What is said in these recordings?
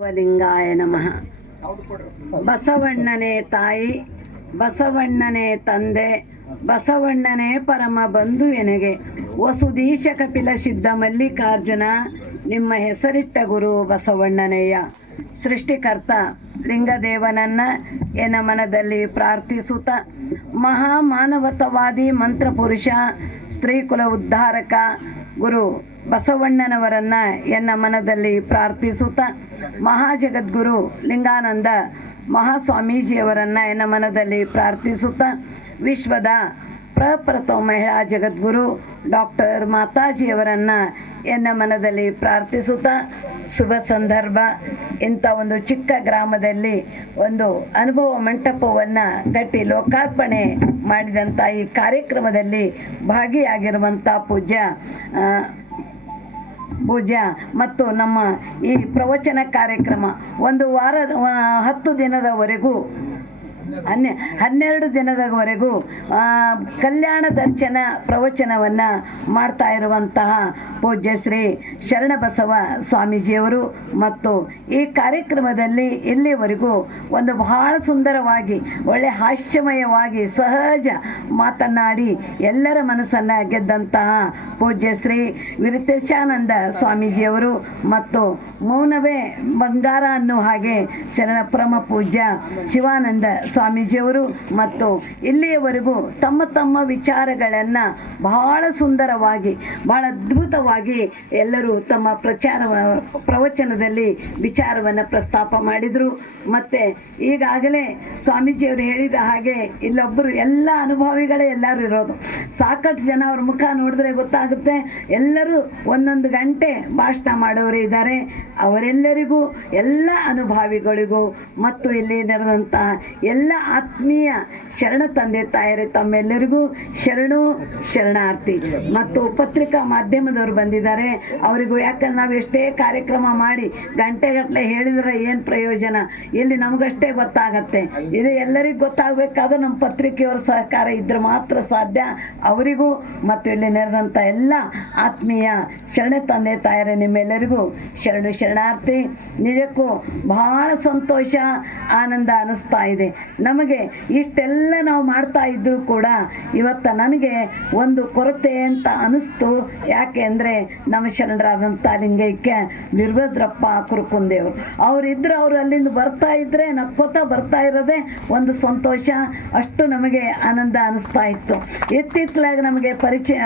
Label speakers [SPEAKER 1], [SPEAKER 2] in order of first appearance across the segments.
[SPEAKER 1] ಶಿವಲಿಂಗಾಯ ನಮಃ. ಬಸವಣ್ಣನೇ ತಾಯಿ, ಬಸವಣ್ಣನೇ ತಂದೆ, ಬಸವಣ್ಣನೇ ಪರಮ ಬಂಧು ಎನಗೆ. ವಸುದೀಶ ಕಪಿಲ ಸಿದ್ಧ ಮಲ್ಲಿಕಾರ್ಜುನ, ನಿಮ್ಮ ಹೆಸರಿಟ್ಟ ಗುರು ಬಸವಣ್ಣನೆಯ ಸೃಷ್ಟಿಕರ್ತ ಲಿಂಗದೇವನನ್ನ ಎನ ಮನದಲ್ಲಿ ಪ್ರಾರ್ಥಿಸುತ್ತ. ಮಹಾ ಮಾನವತವಾದಿ ಮಂತ್ರಪುರುಷ, ಸ್ತ್ರೀಕುಲ ಉದ್ಧಾರಕ ಗುರು ಬಸವಣ್ಣನವರನ್ನ ಎನ್ನ ಮನದಲ್ಲಿ ಪ್ರಾರ್ಥಿಸುತ್ತ ಮಹಾಜಗದ್ಗುರು ಲಿಂಗಾನಂದ ಮಹಾಸ್ವಾಮೀಜಿಯವರನ್ನ ಎನ್ನ ಮನದಲ್ಲಿ ಪ್ರಾರ್ಥಿಸುತ್ತ ವಿಶ್ವದ ಪ್ರಪ್ರಥಮ ಮಹಿಳಾ ಜಗದ್ಗುರು ಡಾಕ್ಟರ್ ಮಾತಾಜಿಯವರನ್ನ ಎನ್ನ ಮನದಲ್ಲಿ ಪ್ರಾರ್ಥಿಸುತ್ತಾ ಶುಭ ಸಂದರ್ಭ. ಇಂಥ ಒಂದು ಚಿಕ್ಕ ಗ್ರಾಮದಲ್ಲಿ ಒಂದು ಅನುಭವ ಮಂಟಪವನ್ನು ಕಟ್ಟಿ ಲೋಕಾರ್ಪಣೆ ಮಾಡಿದಂಥ ಈ ಕಾರ್ಯಕ್ರಮದಲ್ಲಿ ಭಾಗಿಯಾಗಿರುವಂಥ ಪೂಜ್ಯ ಪೂಜಾ ಮತ್ತು ನಮ್ಮ ಈ ಪ್ರವಚನ ಕಾರ್ಯಕ್ರಮ. ಒಂದು ವಾರದ ಹತ್ತು ದಿನದವರೆಗೂ ಹನ್ನೆ ಹನ್ನೆರಡು ದಿನದವರೆಗೂ ಕಲ್ಯಾಣ ದರ್ಶನ ಪ್ರವಚನವನ್ನು ಮಾಡ್ತಾ ಇರುವಂತಹ ಪೂಜ್ಯ ಶ್ರೀ ಶರಣಬಸವ ಸ್ವಾಮೀಜಿಯವರು ಮತ್ತು ಈ ಕಾರ್ಯಕ್ರಮದಲ್ಲಿ ಇಲ್ಲಿವರೆಗೂ ಒಂದು ಬಹಳ ಸುಂದರವಾಗಿ, ಒಳ್ಳೆ ಹಾಸ್ಯಮಯವಾಗಿ, ಸಹಜ ಮಾತನಾಡಿ ಎಲ್ಲರ ಮನಸ್ಸನ್ನು ಗೆದ್ದಂತಹ ಪೂಜ್ಯ ಶ್ರೀ ವಿರತೇಶಾನಂದ ಸ್ವಾಮೀಜಿಯವರು ಮತ್ತು ಮೌನವೇ ಬಂಗಾರ ಅನ್ನೋ ಹಾಗೆ ಶರಣ ಪರಮ ಪೂಜ್ಯ ಶಿವಾನಂದ ಸ್ವಾಮೀಜಿಯವರು ಮತ್ತು ಇಲ್ಲಿಯವರೆಗೂ ತಮ್ಮ ತಮ್ಮ ವಿಚಾರಗಳನ್ನು ಬಹಳ ಸುಂದರವಾಗಿ, ಬಹಳ ಅದ್ಭುತವಾಗಿ ಎಲ್ಲರೂ ತಮ್ಮ ಪ್ರಚಾರ, ಪ್ರವಚನದಲ್ಲಿ ವಿಚಾರವನ್ನು ಪ್ರಸ್ತಾಪ ಮಾಡಿದರು. ಮತ್ತು ಈಗಾಗಲೇ ಸ್ವಾಮೀಜಿಯವರು ಹೇಳಿದ ಹಾಗೆ ಇಲ್ಲೊಬ್ಬರು ಎಲ್ಲ ಅನುಭವಿಗಳೇ ಎಲ್ಲರೂ ಇರೋದು. ಸಾಕಷ್ಟು ಜನ ಅವ್ರ ಮುಖ ನೋಡಿದ್ರೆ ಗೊತ್ತಾಗುತ್ತೆ. ಎಲ್ಲರೂ ಒಂದೊಂದು ಗಂಟೆ ಭಾಷಣ ಮಾಡೋರು ಇದ್ದಾರೆ. ಅವರೆಲ್ಲರಿಗೂ, ಎಲ್ಲ ಅನುಭವಿಗಳಿಗೂ ಮತ್ತು ಇಲ್ಲಿ ನಡೆದಂತಹ ಎಲ್ಲ ಆತ್ಮೀಯ ಶರಣ ತಂದೆ ತಾಯರೇ ತಮ್ಮೆಲ್ಲರಿಗೂ ಶರಣು ಶರಣಾರ್ಥಿ. ಮತ್ತು ಪತ್ರಿಕಾ ಮಾಧ್ಯಮದವರು ಬಂದಿದ್ದಾರೆ. ಅವರಿಗೂ ಯಾಕಂದ್ರೆ ನಾವು ಎಷ್ಟೇ ಕಾರ್ಯಕ್ರಮ ಮಾಡಿ ಗಂಟೆಗಟ್ಟಲೆ ಹೇಳಿದ್ರೆ ಏನು ಪ್ರಯೋಜನ? ಇಲ್ಲಿ ನಮಗಷ್ಟೇ ಗೊತ್ತಾಗತ್ತೆ. ಇದು ಎಲ್ಲರಿಗೂ ಗೊತ್ತಾಗಬೇಕಾದ್ರೆ ನಮ್ಮ ಪತ್ರಿಕೆಯವರ ಸಹಕಾರ ಇದ್ರೆ ಮಾತ್ರ ಸಾಧ್ಯ. ಅವರಿಗೂ ಮತ್ತು ಇಲ್ಲಿ ನೆರೆದಂಥ ಎಲ್ಲ ಆತ್ಮೀಯ ಶರಣ ತಂದೆ ತಾಯರೇ ನಿಮ್ಮೆಲ್ಲರಿಗೂ ಶರಣು ಶರಣಾರ್ಥಿ, ನಿಜಕ್ಕೂ ಬಹಳ ಸಂತೋಷ, ಆನಂದ ಅನಿಸ್ತಾ ಇದೆ. ನಮಗೆ ಇಷ್ಟೆಲ್ಲ ನಾವು ಮಾಡ್ತಾ ಇದ್ದರೂ ಕೂಡ ಇವತ್ತು ನನಗೆ ಒಂದು ಕೊರತೆ ಅಂತ ಅನಿಸ್ತು ಯಾಕೆ ಅಂದರೆ ನಮ್ಮ ಶರಣರಾದಂಥ ಲಿಂಗೈಕ್ಯ ವಿರ್ಭದ್ರಪ್ಪ ಕುರುಕುಂದೇವ್ರು. ಅವರಿದ್ರು ಅವರು ಅಲ್ಲಿಂದ ಬರ್ತಾ ಇದ್ರೆ, ನಕ್ಕೋತಾ ಬರ್ತಾ ಇರೋದೇ ಒಂದು ಸಂತೋಷ, ಅಷ್ಟು ನಮಗೆ ಆನಂದ ಅನಿಸ್ತಾ ಇತ್ತು. ಇತ್ತಿತ್ತಲಾಗ ನಮಗೆ ಪರಿಚಯ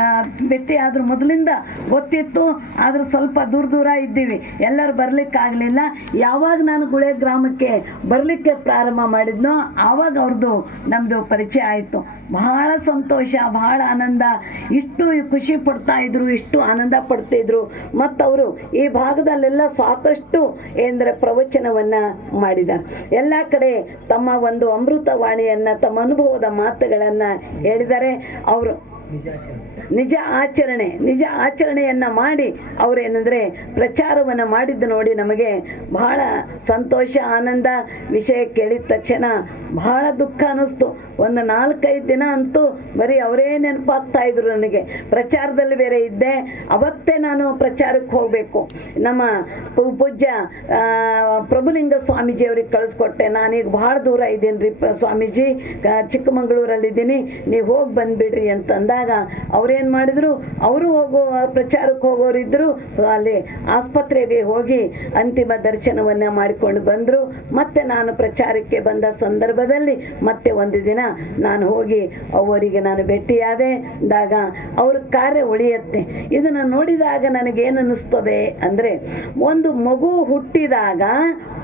[SPEAKER 1] ಭೇಟಿ ಆದ್ರೂ ಮೊದಲಿಂದ ಗೊತ್ತಿತ್ತು, ಆದ್ರೆ ಸ್ವಲ್ಪ ದೂರ ದೂರ ಇದ್ದೀವಿ. ಎಲ್ಲರೂ ಬರ್ಲಿಕ್ಕಾಗಲಿಲ್ಲ. ಯಾವಾಗ ನಾನು ಗುಳೆ ಗ್ರಾಮಕ್ಕೆ ಬರಲಿಕ್ಕೆ ಪ್ರಾರಂಭ ಮಾಡಿದ್ನೋ ಆವಾಗ ಅವ್ರದ್ದು ನಮ್ಮದು ಪರಿಚಯ ಆಯಿತು. ಬಹಳ ಸಂತೋಷ, ಬಹಳ ಆನಂದ. ಇಷ್ಟು ಖುಷಿ ಪಡ್ತಾ ಇದ್ರು, ಇಷ್ಟು ಆನಂದ ಪಡ್ತಿದ್ರು. ಮತ್ತು ಅವರು ಈ ಭಾಗದಲ್ಲೆಲ್ಲ ಸಾಕಷ್ಟು ಏನಂದ್ರೆ ಪ್ರವಚನವನ್ನು ಮಾಡಿದ. ಎಲ್ಲ ಕಡೆ ತಮ್ಮ ಒಂದು ಅಮೃತವಾಣಿಯನ್ನು, ತಮ್ಮ ಅನುಭವದ ಮಾತುಗಳನ್ನು ಹೇಳಿದ್ದಾರೆ ಅವರು ನಿಜ ಆಚರಣೆ, ನಿಜ ಆಚರಣೆಯನ್ನು ಮಾಡಿ ಅವರೇನೆಂದರೆ ಪ್ರಚಾರವನ್ನು ಮಾಡಿದ್ದು ನೋಡಿ ನಮಗೆ ಬಹಳ ಸಂತೋಷ, ಆನಂದ ವಿಷಯ ಕೇಳಿದ ತಕ್ಷಣ ಬಹಳ ದುಃಖ ಅನ್ನಿಸ್ತು. ಒಂದು ನಾಲ್ಕೈದು ದಿನ ಅಂತೂ ಬರೀ ಅವರೇ ನೆನಪಾಗ್ತಾ ಇದ್ರು ನನಗೆ. ಪ್ರಚಾರದಲ್ಲಿ ಬೇರೆ ಇದ್ದೆ, ಅವತ್ತೇ ನಾನು ಪ್ರಚಾರಕ್ಕೆ ಹೋಗಬೇಕು. ನಮ್ಮ ಪೂಜ್ಯ ಪ್ರಭುಲಿಂಗ ಸ್ವಾಮೀಜಿ ಅವ್ರಿಗೆ ಕಳಿಸ್ಕೊಟ್ಟೆ. ನಾನೀಗ ಭಾಳ ದೂರ ಇದ್ದೀನಿ ರೀ ಸ್ವಾಮೀಜಿ ಚಿಕ್ಕಮಗಳೂರಲ್ಲಿದ್ದೀನಿ. ನೀವು ಹೋಗಿ ಬಂದುಬಿಡ್ರಿ ಅಂತಂದಾಗ ಅವ್ರೇನು ಮಾಡಿದ್ರು? ಅವರು ಹೋಗೋ ಪ್ರಚಾರಕ್ಕೆ ಹೋಗೋರಿದ್ರು, ಅಲ್ಲಿ ಆಸ್ಪತ್ರೆಗೆ ಹೋಗಿ ಅಂತಿಮ ದರ್ಶನವನ್ನ ಮಾಡಿಕೊಂಡು ಬಂದರು. ಮತ್ತೆ ನಾನು ಪ್ರಚಾರಕ್ಕೆ ಬಂದ ಸಂದರ್ಭದಲ್ಲಿ ಮತ್ತೆ ಒಂದು ದಿನ ನಾನು ಹೋಗಿ ಅವರಿಗೆ ನಾನು ಭೇಟಿಯಾದೆ. ದಾಗ ಅವ್ರ ಕಾರ್ಯ ಉಳಿಯತ್ತೆ. ಇದನ್ನು ನೋಡಿದಾಗ ನನಗೇನು ಅನ್ನಿಸ್ತದೆ ಅಂದರೆ, ಒಂದು ಮಗು ಹುಟ್ಟಿದಾಗ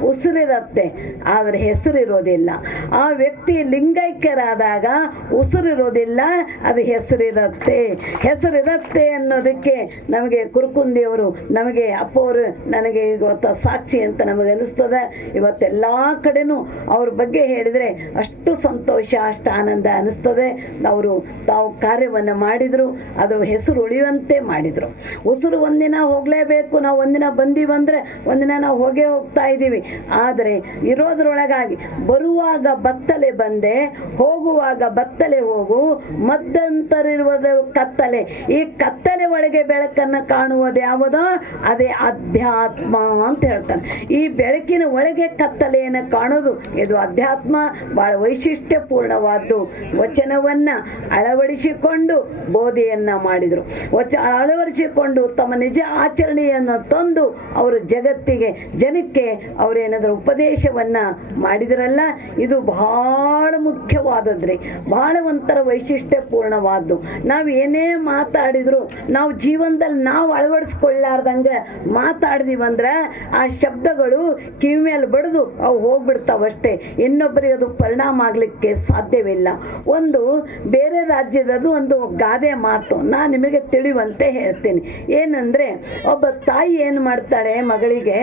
[SPEAKER 1] ಉಸಿರಿರತ್ತೆ, ಆದ್ರೆ ಹೆಸರಿರೋದಿಲ್ಲ. ಆ ವ್ಯಕ್ತಿ ಲಿಂಗೈಕ್ಯರಾದಾಗ ಉಸಿರಿರೋದಿಲ್ಲ, ಅದು ಹೆಸರಿರತ್ತೆ. ಹೆಸರಿರತ್ತೆ ಅನ್ನೋದಕ್ಕೆ ನಮಗೆ ಕುರುಕುಂದಿಯವರು, ನಮಗೆ ಅಪ್ಪವರು ನನಗೆ ಇವತ್ತು ಸಾಕ್ಷಿ ಅಂತ ನಮಗೆ ಅನಿಸ್ತದೆ ಇವತ್ತೆಲ್ಲ ಕಡೆನೂ ಅವ್ರ ಬಗ್ಗೆ ಹೇಳಿದರೆ ಅಷ್ಟು ಸಂತೋಷ, ಅಷ್ಟು ಆನಂದ ಅನಿಸ್ತದೆ ಅವರು ತಾವು ಕಾರ್ಯವನ್ನು ಮಾಡಿದರು ಅದರ ಹೆಸರು ಉಳಿಯುವಂತೆ ಮಾಡಿದರು. ಉಸಿರು ಒಂದಿನ ಹೋಗಲೇಬೇಕು, ನಾವು ಒಂದಿನ ಬಂದೀವಂದರೆ ಒಂದಿನ ನಾವು ಹೋಗೇ ಹೋಗ್ತಾ ಇದ್ದೀವಿ. ಆದರೆ ಇರೋದ್ರೊಳಗಾಗಿ ಬರುವಾಗ ಬತ್ತಲೆ ಬಂದೆ, ಹೋಗುವಾಗ ಬತ್ತಲೆ ಹೋಗು ಮಧ್ಯಂತರಿರುವುದು ಕತ್ತಲೆ. ಈ ಕತ್ತಲೆ ಒಳಗೆ ಬೆಳಕನ್ನು ಕಾಣುವುದು ಯಾವುದೋ? ಅದೇ ಅಧ್ಯಾತ್ಮ ಅಂತ ಹೇಳ್ತಾನೆ ಈ ಬೆಳಕಿನ ಒಳಗೆ ಕತ್ತಲೆಯನ್ನು ಕಾಣೋದು ಇದು ಅಧ್ಯಾತ್ಮ. ಬಹಳ ವೈಶಿಷ್ಟ್ಯಪೂರ್ಣವಾದ್ದು. ವಚನವನ್ನ ಅಳವಡಿಸಿಕೊಂಡು ಬೋಧೆಯನ್ನ ಮಾಡಿದರು. ವಚ ಅಳವಡಿಸಿಕೊಂಡು ತಮ್ಮ ನಿಜ ಆಚರಣೆಯನ್ನು ತಂದು ಅವರು ಜಗತ್ತಿಗೆ, ಜನಕ್ಕೆ ಅವರೇನಾದರೂ ಉಪದೇಶವನ್ನ ಮಾಡಿದ್ರಲ್ಲ, ಇದು ಬಹಳ ಮುಖ್ಯವಾದದ್ರಿ. ಬಹಳ ಒಂಥರ ವೈಶಿಷ್ಟ್ಯಪೂರ್ಣವಾದ್ದು. ನಾವು ಏನೇ ಮಾತಾಡಿದ್ರು. ನಾವು ಜೀವನದಲ್ಲಿ ನಾವು ಅಳವಡಿಸ್ಕೊಳ್ಳಾರ್ದಂಗೆ ಮಾತಾಡಿದೀವಂದ್ರೆ ಆ ಶಬ್ದಗಳು ಕಿವಿ ಮೇಲೆ ಬಡಿದು ಅವು ಹೋಗ್ಬಿಡ್ತಾವಷ್ಟೇ. ಇನ್ನೊಬ್ಬರಿಗೆ ಅದು ಪರಿಣಾಮ ಆಗಲಿಕ್ಕೆ ಸಾಧ್ಯವಿಲ್ಲ ಒಂದು ಬೇರೆ ರಾಜ್ಯದದು ಒಂದು ಗಾದೆ ಮಾತು ನಾನು ನಿಮಗೆ ತಿಳಿಯುವಂತೆ ಹೇಳ್ತೀನಿ. ಏನಂದ್ರೆ ಒಬ್ಬ ತಾಯಿ ಏನು ಮಾಡ್ತಾಳೆ ಮಗಳಿಗೆ,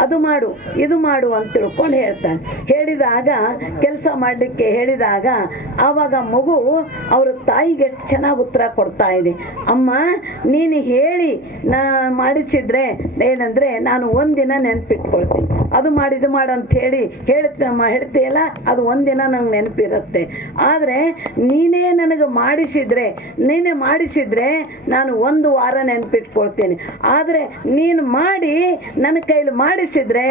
[SPEAKER 1] ಅದು ಮಾಡು, ಇದು ಮಾಡು ಅಂತ ತಿಳ್ಕೊಂಡು ಹೇಳ್ತಾಳೆ. ಹೇಳಿದಾಗ, ಕೆಲಸ ಮಾಡಲಿಕ್ಕೆ ಹೇಳಿದಾಗ, ಆವಾಗ ಮಗು ಅವರ ತಾಯಿಗೆ ಚೆನ್ನಾಗಿ ಉತ್ತರ ಕೊಡ್ತಾ ಇದೆ ಅಮ್ಮ, ನೀನು ಹೇಳಿ, ನಾ ಮಾಡಿಸಿದ್ರೆ ಏನಂದ್ರೆ ನಾನು ಒಂದಿನ ನೆನಪಿಟ್ಕೊಳ್ತೀನಿ. ಅದು ಮಾಡಿ ಮಾಡು ಅಂತ ಹೇಳಿ ಹೇಳ್ತಮ್ಮ ಹೇಳ್ತೀಯಲ್ಲ, ಅದು ಒಂದಿನ ನಂಗೆ ನೆನಪಿರುತ್ತೆ. ಆದರೆ ನೀನೇ ನನಗೆ ಮಾಡಿಸಿದ್ರೆ, ನೀನೇ ಮಾಡಿಸಿದ್ರೆ ನಾನು ಒಂದು ವಾರ ನೆನಪಿಟ್ಕೊಳ್ತೀನಿ. ಆದರೆ ನೀನು ಮಾಡಿ, ನನ್ನ ಕೈಲಿ ಮಾಡಿಸಿದ್ರೆ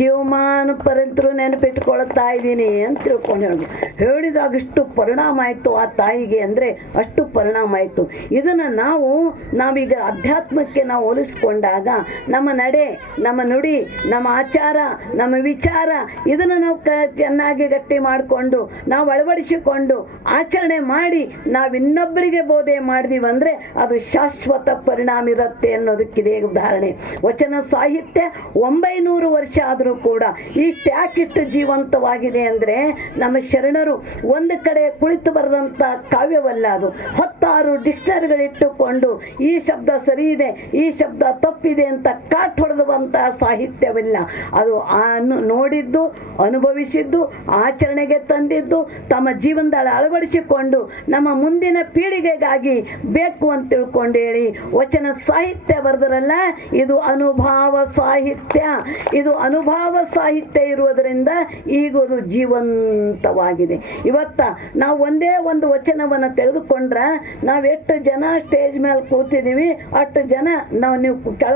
[SPEAKER 1] ಜೀವಮಾನ ಪರಂತರು ನೆನಪಿಟ್ಕೊಳ್ತಾ ಇದ್ದೀನಿ ಅಂತ ತಿಳ್ಕೊಂಡು ಹೇಳಿದ್ರು ಹೇಳಿದಾಗ ಇಷ್ಟು ಪರಿಣಾಮ ಆಯಿತು ಆ ತಾಯಿಗೆ ಅಂದರೆ ಅಷ್ಟು ಪರಿಣಾಮ ಆಯಿತು. ಇದನ್ನು ನಾವು, ನಾವೀಗ ಅಧ್ಯಾತ್ಮಕ್ಕೆ ನಾವು ಹೋಲಿಸ್ಕೊಂಡಾಗ ನಮ್ಮ ನಡೆ, ನಮ್ಮ ನುಡಿ, ನಮ್ಮ ಆಚಾರ, ನಮ್ಮ ವಿಚಾರ ಇದನ್ನು ನಾವು ಕ, ಚೆನ್ನಾಗಿ ಗಟ್ಟಿ ಮಾಡಿಕೊಂಡು, ನಾವು ಅಳವಡಿಸಿಕೊಂಡು ಆಚರಣೆ ಮಾಡಿ ನಾವು ಇನ್ನೊಬ್ಬರಿಗೆ ಬೋಧೆ ಮಾಡಿದೀವಿ ಅಂದರೆ ಅದು ಶಾಶ್ವತ ಪರಿಣಾಮ ಇರುತ್ತೆ ಅನ್ನೋದಕ್ಕಿದೆ ಉದಾಹರಣೆ. ವಚನ ಸಾಹಿತ್ಯ ಒಂಬೈನೂರು ವರ್ಷ ಆದರೂ ಕೂಡ ಈ ಯಾಕಿಷ್ಟು ಜೀವಂತವಾಗಿದೆ ಅಂದರೆ ನಮ್ಮ ಶರಣರು ಒಂದು ಕಡೆ ಕುಳಿತು ಬರೆದಂಥ ಕಾವ್ಯವಲ್ಲ ಅದು. ಹತ್ತಾರು ಡಿಕ್ಷನರಿಗಳಿಟ್ಟುಕೊಂಡು ಈ ಶಬ್ದ ಸರಿ ಇದೆ ಈ ಶಬ್ದ ತಪ್ಪಿದೆ ಅಂತ ಕಾಟ್ ಹೊಡೆದುವಂತಹ ಸಾಹಿತ್ಯವಿಲ್ಲ. ಅದು ನೋಡಿದ್ದು, ಅನುಭವಿಸಿದ್ದು, ಆಚರಣೆಗೆ ತಂದಿದ್ದು, ತಮ್ಮ ಜೀವನದಲ್ಲಿ ಅಳವಡಿಸಿಕೊಂಡು ನಮ್ಮ ಮುಂದಿನ ಪೀಳಿಗೆಗಾಗಿ ಬೇಕು ಅಂತ ತಿಳ್ಕೊಂಡು ಹೇಳಿ ವಚನ ಸಾಹಿತ್ಯ ಬರೆದರಲ್ಲ, ಇದು ಅನುಭವ ಸಾಹಿತ್ಯ. ಇದು ಅನುಭವ ಸಾಹಿತ್ಯ ಇರುವುದರಿಂದ ಈಗ ಅದು ಜೀವಂತವಾಗಿದೆ. ಇವತ್ತ ನಾವು ಒಂದೇ ಒಂದು ವಚನವನ್ನು ತೆಗೆದುಕೊಂಡ್ರೆ ನಾವು ಎಷ್ಟು ಜನ ಸ್ಟೇಜ್ ಮೇಲೆ ಕೂತಿದ್ದೀವಿ ಅಷ್ಟು ಜನ ನಾವು ನೀವು ಕೆಳ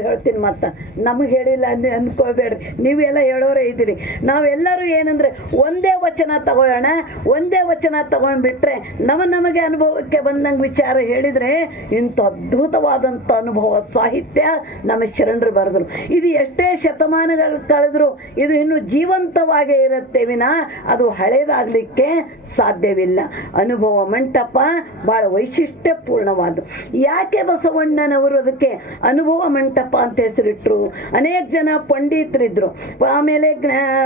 [SPEAKER 1] ಹೇಳ್ತೀನಿ ಮತ್ತೆ. ನಮಗೆ ಹೇಳಿಲ್ಲ ಅಂದ್, ಅಂದ್ಕೊಳ್ಬೇಡ್ರಿ. ನೀವೆಲ್ಲ ಹೇಳೋರೇ ಇದ್ದೀರಿ. ನಾವೆಲ್ಲರೂ ಏನಂದ್ರೆ ಒಂದೇ ವಚನ ತಗೊಳ್ಳೋಣ, ಒಂದೇ ವಚನ ತಗೊಂಡ್ಬಿಟ್ರೆ ನಮ್ಮ ನಮಗೆ ಅನುಭವಕ್ಕೆ ಬಂದಂಗೆ ವಿಚಾರ ಹೇಳಿದ್ರೆ ಇಂಥ ಅದ್ಭುತವಾದಂಥ ಅನುಭವ, ಸಾಹಿತ್ಯ ನಮ್ಮ ಶರಣರು ಬರೆದ್ರು. ಇದು ಎಷ್ಟೇ ಶತಮಾನಗಳು ಕಳೆದ್ರು ಇದು ಇನ್ನು ಜೀವಂತವಾಗೇ ಇರುತ್ತೆ ವಿನ. ಅದು ಹಳೇದಾಗಲಿಕ್ಕೆ ಸಾಧ್ಯವಿಲ್ಲ. ಅನುಭವ ಮಂಟಪ ಬಹಳ ವೈಶಿಷ್ಟ್ಯಪೂರ್ಣವಾದ್ದು ಯಾಕೆ ಬಸವಣ್ಣನವರು ಅದಕ್ಕೆ ಅನುಭವ ಮಂಟಪ ಅಂತ ಹೆಸರಿಟ್ರು? ಅನೇಕ ಜನ ಪಂಡಿತರಿದ್ರು. ಆಮೇಲೆ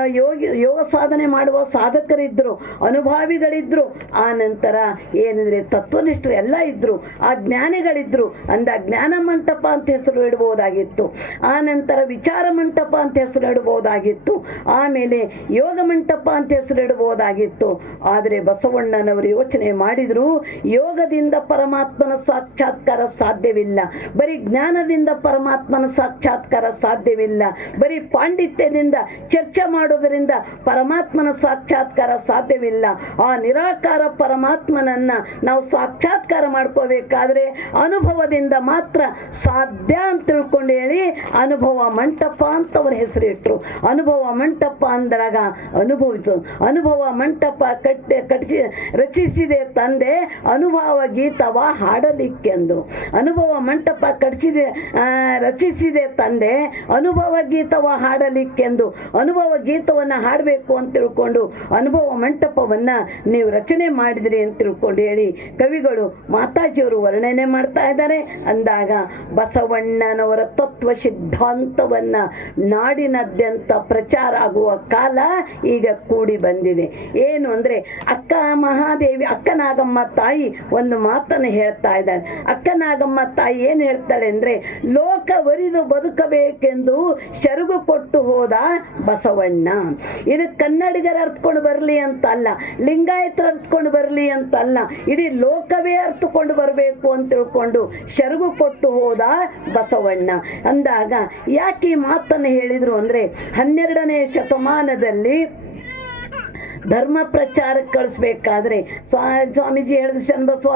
[SPEAKER 1] ಯೋಗಿ, ಯೋಗ ಸಾಧನೆ ಮಾಡುವ ಸಾಧಕರಿದ್ರು, ಅನುಭಾವಿಗಳಿದ್ರು. ಆ ನಂತರ ಏನಂದ್ರೆ ತತ್ವನಿಷ್ಠರು ಎಲ್ಲ ಇದ್ರು, ಆ ಜ್ಞಾನಿಗಳಿದ್ರು. ಅಂದ ಜ್ಞಾನ ಮಂಟಪ ಅಂತ ಹೆಸರು ಇಡಬಹುದಾಗಿತ್ತು. ಆ ನಂತರ ವಿಚಾರ ಮಂಟಪ ಅಂತ ಹೆಸರು ಇಡಬಹುದಾಗಿತ್ತು. ಆಮೇಲೆ ಯೋಗ ಮಂಟಪ ಅಂತ ಹೆಸರು ಇಡಬಹುದಾಗಿತ್ತು. ಆದರೆ ಬಸವಣ್ಣನವರು ಯೋಚನೆ ಮಾಡಿದ್ರು, ಯೋಗದಿಂದ ಪರಮಾತ್ಮನ ಸಾಕ್ಷಾತ್ಕಾರ ಸಾಧ್ಯವಿಲ್ಲ. ಬರೀ ಜ್ಞಾನದಿಂದ ಪರಮಾತ್ಮನ ಸಾಕ್ಷಾತ್ಕಾರ ಸಾಧ್ಯವಿಲ್ಲ. ಬರೀ ಪಾಂಡಿತ್ಯದಿಂದ ಚರ್ಚೆ ಮಾಡೋದರಿಂದ ಪರಮಾತ್ಮನ ಸಾಕ್ಷಾತ್ಕಾರ ಸಾಧ್ಯವಿಲ್ಲ. ಆ ನಿರಾಕಾರ ಪರಮಾತ್ಮನನ್ನ ನಾವು ಸಾಕ್ಷಾತ್ಕಾರ ಮಾಡ್ಕೋಬೇಕಾದ್ರೆ ಅನುಭವದಿಂದ ಮಾತ್ರ ಸಾಧ್ಯ ಅಂತ ತಿಳ್ಕೊಂಡು ಹೇಳಿ ಅನುಭವ ಮಂಟಪ ಅಂತ ಅವ್ರ ಹೆಸರಿಟ್ರು. ಅನುಭವ ಮಂಟಪ ಅಂದಾಗ ಅನುಭವಿತು. ಅನುಭವ ಮಂಟಪ ಕಟ್ಟಿ ಕಟ್ಟಿಸಿ ರಚಿಸಿದೆ ತಂದೆ ಅನುಭವ ಗೀತವ ಹಾಡಲಿಕ್ಕೆಂದು. ಅನುಭವ ಮಂಟಪ ಕಟ್ಟಿಸಿದೆ ಆ, ರಚಿಸಿದೆ ತಂದೆ ಅನುಭವ ಗೀತವ ಹಾಡಲಿಕ್ಕೆಂದು. ಅನುಭವ ಗೀತವನ್ನು ಹಾಡಬೇಕು ಅಂತ ತಿಳ್ಕೊಂಡು ಅನುಭವ ಮಂಟಪವನ್ನ ನೀವು ರಚನೆ ಮಾಡಿದ್ರಿ ಅಂತ ತಿಳ್ಕೊಂಡು ಹೇಳಿ ಕವಿಗಳು ಮಾತಾಜಿಯವರು ವರ್ಣನೆ ಮಾಡ್ತಾ ಇದ್ದಾರೆ. ಅಂದಾಗ ಬಸವಣ್ಣನವರ ತತ್ವ ಸಿದ್ಧಾಂತವನ್ನ ನಾಡಿನಾದ್ಯಂತ ಪ್ರಚಾರ ಆಗುವ ಕಾಲ ಈಗ ಕೂಡಿ ಬಂದಿದೆ. ಏನು ಅಂದ್ರೆ ಅಕ್ಕ ಮಹಾದೇವಿ ಅಕ್ಕನಾಗಮ್ಮ ತಾಯಿ ಒಂದು ಮಾತನ್ನು ಹೇಳ್ತಾ ಇದ್ದಾಳೆ ಅಕ್ಕನಾಗಮ್ಮ ತಾಯಿ ಏನು ಹೇಳ್ತಾಳೆ ಅಂದರೆ, ಲೋಕ ಒರಿದು ಬದುಕಬೇಕೆಂದು ಶರುಗು ಕೊಟ್ಟು ಹೋದ ಬಸವಣ್ಣ. ಇದು ಕನ್ನಡಿಗರು ಅರ್ಥಕೊಂಡು ಬರಲಿ ಅಂತ ಅಲ್ಲ, ಲಿಂಗಾಯತರ ಅರ್ಥಕೊಂಡು ಬರಲಿ ಅಂತ ಅಲ್ಲ, ಇಡೀ ಲೋಕವೇ ಅರ್ಥಕೊಂಡು ಬರಬೇಕು ಅಂತ ತಿಳ್ಕೊಂಡು ಶರುಗು ಕೊಟ್ಟು ಹೋದ ಬಸವಣ್ಣ. ಅಂದಾಗ ಯಾಕೆ ಈ ಮಾತನ್ನು ಹೇಳಿದರು ಅಂದರೆ, ಹನ್ನೆರಡನೇ ಶತಮಾನದಲ್ಲಿ ಧರ್ಮ ಪ್ರಚಾರಕ್ಕೆ ಕಳಿಸ್ಬೇಕಾದ್ರೆ ಸ್ವಾ, ಸ್ವಾಮೀಜಿ ಹೇಳಿದ್ರು ಶರಣಬಸವ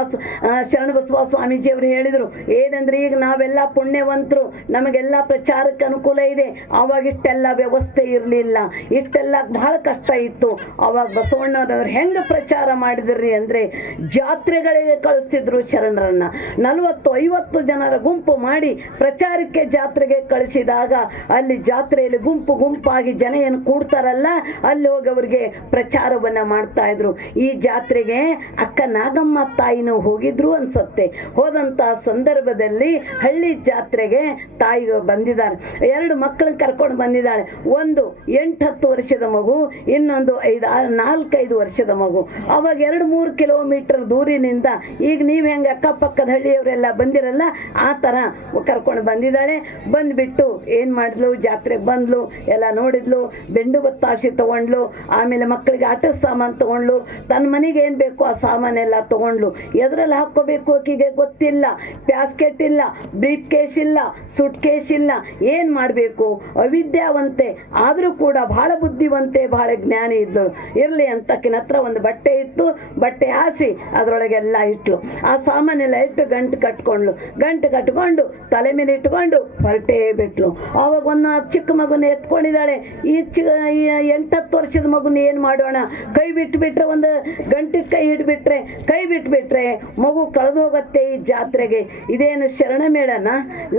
[SPEAKER 1] ಶರಣಬಸವ ಸ್ವಾಮೀಜಿ ಅವರು ಹೇಳಿದರು, ಏನಂದ್ರೆ ಈಗ ನಾವೆಲ್ಲ ಪುಣ್ಯವಂತರು, ನಮಗೆಲ್ಲ ಪ್ರಚಾರಕ್ಕೆ ಅನುಕೂಲ ಇದೆ. ಆವಾಗ ಇಷ್ಟೆಲ್ಲ ವ್ಯವಸ್ಥೆ ಇರಲಿಲ್ಲ. ಇಷ್ಟೆಲ್ಲ ಬಹಳ ಕಷ್ಟ ಇತ್ತು. ಅವಾಗ ಬಸವಣ್ಣನವ್ರು ಹೆಂಗೆ ಪ್ರಚಾರ ಮಾಡಿದ್ರಿ ಅಂದರೆ ಜಾತ್ರೆಗಳಿಗೆ ಕಳಿಸ್ತಿದ್ರು ಶರಣರನ್ನ. ನಲವತ್ತು, ಐವತ್ತು ಜನರ ಗುಂಪು ಮಾಡಿ ಪ್ರಚಾರಕ್ಕೆ ಜಾತ್ರೆಗೆ ಕಳಿಸಿದಾಗ ಅಲ್ಲಿ ಜಾತ್ರೆಯಲ್ಲಿ ಗುಂಪು ಗುಂಪಾಗಿ ಜನ ಏನು ಕೂಡ್ತಾರಲ್ಲ, ಅಲ್ಲಿ ಹೋಗಿ ಅವರಿಗೆ ಪ್ರಚಾರವನ್ನ ಮಾಡ್ತಾ ಇದ್ರು. ಈ ಜಾತ್ರೆಗೆ ಅಕ್ಕ ನಾಗಮ್ಮ ತಾಯಿನೂ ಹೋಗಿದ್ರು ಅನ್ಸತ್ತೆ. ಹೋದಂತ ಸಂದರ್ಭದಲ್ಲಿ ಹಳ್ಳಿ ಜಾತ್ರೆಗೆ ತಾಯಿ ಬಂದಿದ್ದಾರೆ ಎರಡು ಮಕ್ಕಳನ್ನ ಕರ್ಕೊಂಡು ಬಂದಿದ್ದಾಳೆ. ಒಂದು ಎಂಟು ಹತ್ತು ವರ್ಷದ ಮಗು, ಇನ್ನೊಂದು ಐದು ನಾಲ್ಕೈದು ವರ್ಷದ ಮಗು. ಅವಾಗ ಎರಡು ಮೂರು ಕಿಲೋಮೀಟರ್ ದೂರಿನಿಂದ ಈಗ ನೀವು ಹೆಂಗೆ ಅಕ್ಕಪಕ್ಕದ ಹಳ್ಳಿಯವರೆಲ್ಲ ಬಂದಿರಲ್ಲ, ಆ ಥರ ಕರ್ಕೊಂಡು ಬಂದಿದ್ದಾಳೆ. ಬಂದ್ಬಿಟ್ಟು ಏನು ಮಾಡಿದ್ಲು? ಜಾತ್ರೆಗೆ ಬಂದ್ಲು, ಎಲ್ಲ ನೋಡಿದ್ಲು, ಬೆಂಡು ಬತ್ತಾಸಿ ತಗೊಂಡ್ಲು, ಆಮೇಲೆ ಮಕ್ಕಳಿಗೆ ಆಟದ ಸಾಮಾನು ತಗೊಂಡ್ಲು? ತನ್ನ ಮನೆಗೆ ಏನು ಬೇಕು ಆ ಸಾಮಾನೆಲ್ಲ ತಗೊಂಡ್ಲು. ಎದ್ರಲ್ಲಿ ಹಾಕ್ಕೋಬೇಕು ಆಕಿಗೆ ಗೊತ್ತಿಲ್ಲ. ಪ್ಯಾಸ್ಕೆಟ್ ಇಲ್ಲ, ಬ್ರೀಫ್ ಕೇಸ್ ಇಲ್ಲ, ಸುಟ್ ಕೇಸ್ ಇಲ್ಲ. ಏನು ಮಾಡಬೇಕು? ಅವಿದ್ಯಾವಂತೆ, ಆದರೂ ಕೂಡ ಬಹಳ ಬುದ್ಧಿವಂತೆ, ಬಹಳ ಜ್ಞಾನಿ ಇದ್ದಳು ಇರಲಿ ಅಂತಕ್ಕಿನ ಹತ್ರ ಒಂದು ಬಟ್ಟೆ ಇತ್ತು ಬಟ್ಟೆ ಹಾಸಿ, ಅದರೊಳಗೆಲ್ಲ ಇಟ್ಲು. ಆ ಸಾಮಾನೆಲ್ಲ ಇಟ್ಟು ಗಂಟು ಕಟ್ಕೊಂಡ್ಲು. ಗಂಟು ಕಟ್ಕೊಂಡು ತಲೆ ಮೇಲೆ ಇಟ್ಕೊಂಡು ಹೊರಟೇ ಬಿಟ್ಲು. ಅವಾಗ ಒಂದು ಚಿಕ್ಕ ಮಗುನ ಎತ್ಕೊಂಡಿದ್ದಾಳೆ. ಈ ಚಿ ಎಂಟತ್ತು ವರ್ಷದ ಮಗುನ ಏನು ಮಾಡೋಣ? ಕೈ ಬಿಟ್ಬಿಟ್ರೆ ಒಂದು ಗಂಟೆ ಕೈ ಹಿಡ್ಬಿಟ್ರೆ, ಕೈ ಬಿಟ್ಬಿಟ್ರೆ ಮಗು ಕಳೆದು ಹೋಗುತ್ತೆ ಈ ಜಾತ್ರೆಗೆ. ಇದೇನು ಶರಣ ಮೇಳನ?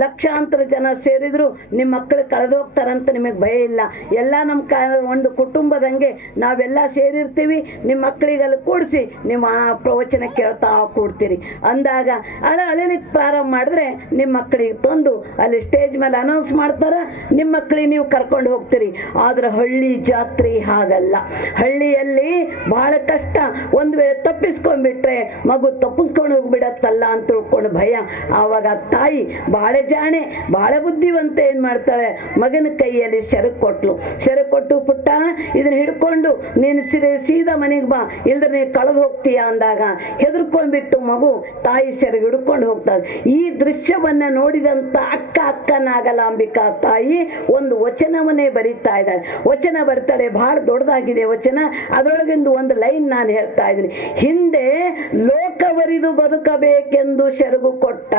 [SPEAKER 1] ಲಕ್ಷಾಂತರ ಜನ ಸೇರಿದ್ರು ನಿಮ್ಮ ಮಕ್ಕಳು ಕಳೆದು ಹೋಗ್ತಾರಂತ ನಿಮಗೆ ಭಯ ಇಲ್ಲ. ಎಲ್ಲ ನಮ್ಮ ಕ, ಒಂದು ಕುಟುಂಬದಂಗೆ ನಾವೆಲ್ಲ ಸೇರಿರ್ತೀವಿ ನಿಮ್ಮ ಮಕ್ಕಳಿಗೆಲ್ಲ ಕೂಡಿಸಿ ನಿಮ್ಮ ಪ್ರವಚನ ಕೇಳ್ತಾ ಕೂಡ್ತೀರಿ. ಅಂದಾಗ ಅಳ ಅಳಿಲಿಕ್ಕೆ ಪ್ರಾರಂಭ ಮಾಡಿದ್ರೆ ನಿಮ್ಮ ಮಕ್ಕಳಿಗೆ ತಂದು ಅಲ್ಲಿ ಸ್ಟೇಜ್ ಮೇಲೆ ಅನೌನ್ಸ್ ಮಾಡ್ತಾರೆ ನಿಮ್ಮ ಮಕ್ಕಳಿಗೆ ನೀವು ಕರ್ಕೊಂಡು ಹೋಗ್ತೀರಿ. ಆದರೆ ಹಳ್ಳಿ ಜಾತ್ರೆ ಹಾಗಲ್ಲ. ಹಳ್ಳಿಯಲ್ಲಿ ಬಹಳ ಕಷ್ಟ. ಒಂದು ವೇಳೆ ತಪ್ಪಿಸ್ಕೊಂಡ್ಬಿಟ್ರೆ ಮಗು ತಪ್ಪಿಸ್ಕೊಂಡು ಹೋಗ್ಬಿಡತ್ತಲ್ಲ ಅಂತ ತಿಳ್ಕೊಂಡು ಭಯ. ಆವಾಗ ತಾಯಿ ಬಹಳ ಜಾಣೆ, ಬಹಳ ಬುದ್ಧಿವಂತ ಏನು ಮಾಡ್ತಾಳೆ? ಮಗನ ಕೈಯಲ್ಲಿ ಶರಕ್ ಕೊಟ್ಲು. ಶರಕ್ ಕೊಟ್ಟು, ಪುಟ್ಟ, ಇದನ್ನ ಹಿಡ್ಕೊಂಡು ನೀನು ಸೀದಾ ಮನೆಗೆ ಬಾ. ಇಲ್ದ್ರೆ ನೀನು ಕಳೆದು ಹೋಗ್ತೀಯ ಅಂದಾಗ ಹೆದರ್ಕೊಂಡ್ಬಿಟ್ಟು ಮಗು ತಾಯಿ ಸೆರೆ ಹಿಡ್ಕೊಂಡು ಹೋಗ್ತಾಳೆ. ಈ ದೃಶ್ಯವನ್ನ ನೋಡಿದಂತ ಅಕ್ಕ ಅಕ್ಕ ನಾಗಲಾಂಬಿಕಾ ತಾಯಿ ಒಂದು ವಚನವನ್ನೇ ಬರೀತಾ ಇದ್ದಾಳೆ. ವಚನ ಬರ್ತಾಳೆ, ಬಹಳ ದೊಡ್ಡದಾಗಿದೆ ವಚನ. ಅದರೊಳಗಿಂದ ಒಂದು ಲೈನ್ ನಾನು ಹೇಳ್ತಾ ಇದ್ದೀನಿ. ಹಿಂದೆ ಲೋಕವರಿದು ಬದುಕಬೇಕೆಂದು ಶೆರಗು ಕೊಟ್ಟ.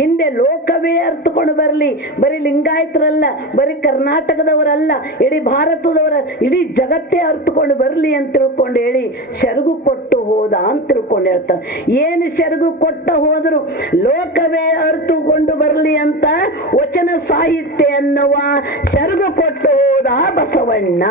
[SPEAKER 1] ಹಿಂದೆ ಲೋಕವೇ ಅರ್ಥಕೊಂಡು ಬರಲಿ. ಬರೀ ಲಿಂಗಾಯತರಲ್ಲ, ಬರೀ ಕರ್ನಾಟಕದವರಲ್ಲ, ಇಡೀ ಭಾರತದವರ, ಇಡೀ ಜಗತ್ತೇ ಅರ್ಥಕೊಂಡು ಬರಲಿ ಅಂತ ತಿಳ್ಕೊಂಡು ಹೇಳಿ ಸೆರಗು ಕೊಟ್ಟು ಹೋದ ಅಂತ ತಿಳ್ಕೊಂಡು ಹೇಳ್ತಾರೆ ಏನು ಸೆರಗು ಕೊಟ್ಟ ಹೋದ್ರು? ಲೋಕವೇ ಅರ್ಥಕೊಂಡು ಬರಲಿ ಅಂತ ವಚನ ಸಾಹಿತ್ಯ ಅನ್ನುವ ಶೆರಗು ಕೊಟ್ಟು ಹೋದ ಬಸವಣ್ಣ.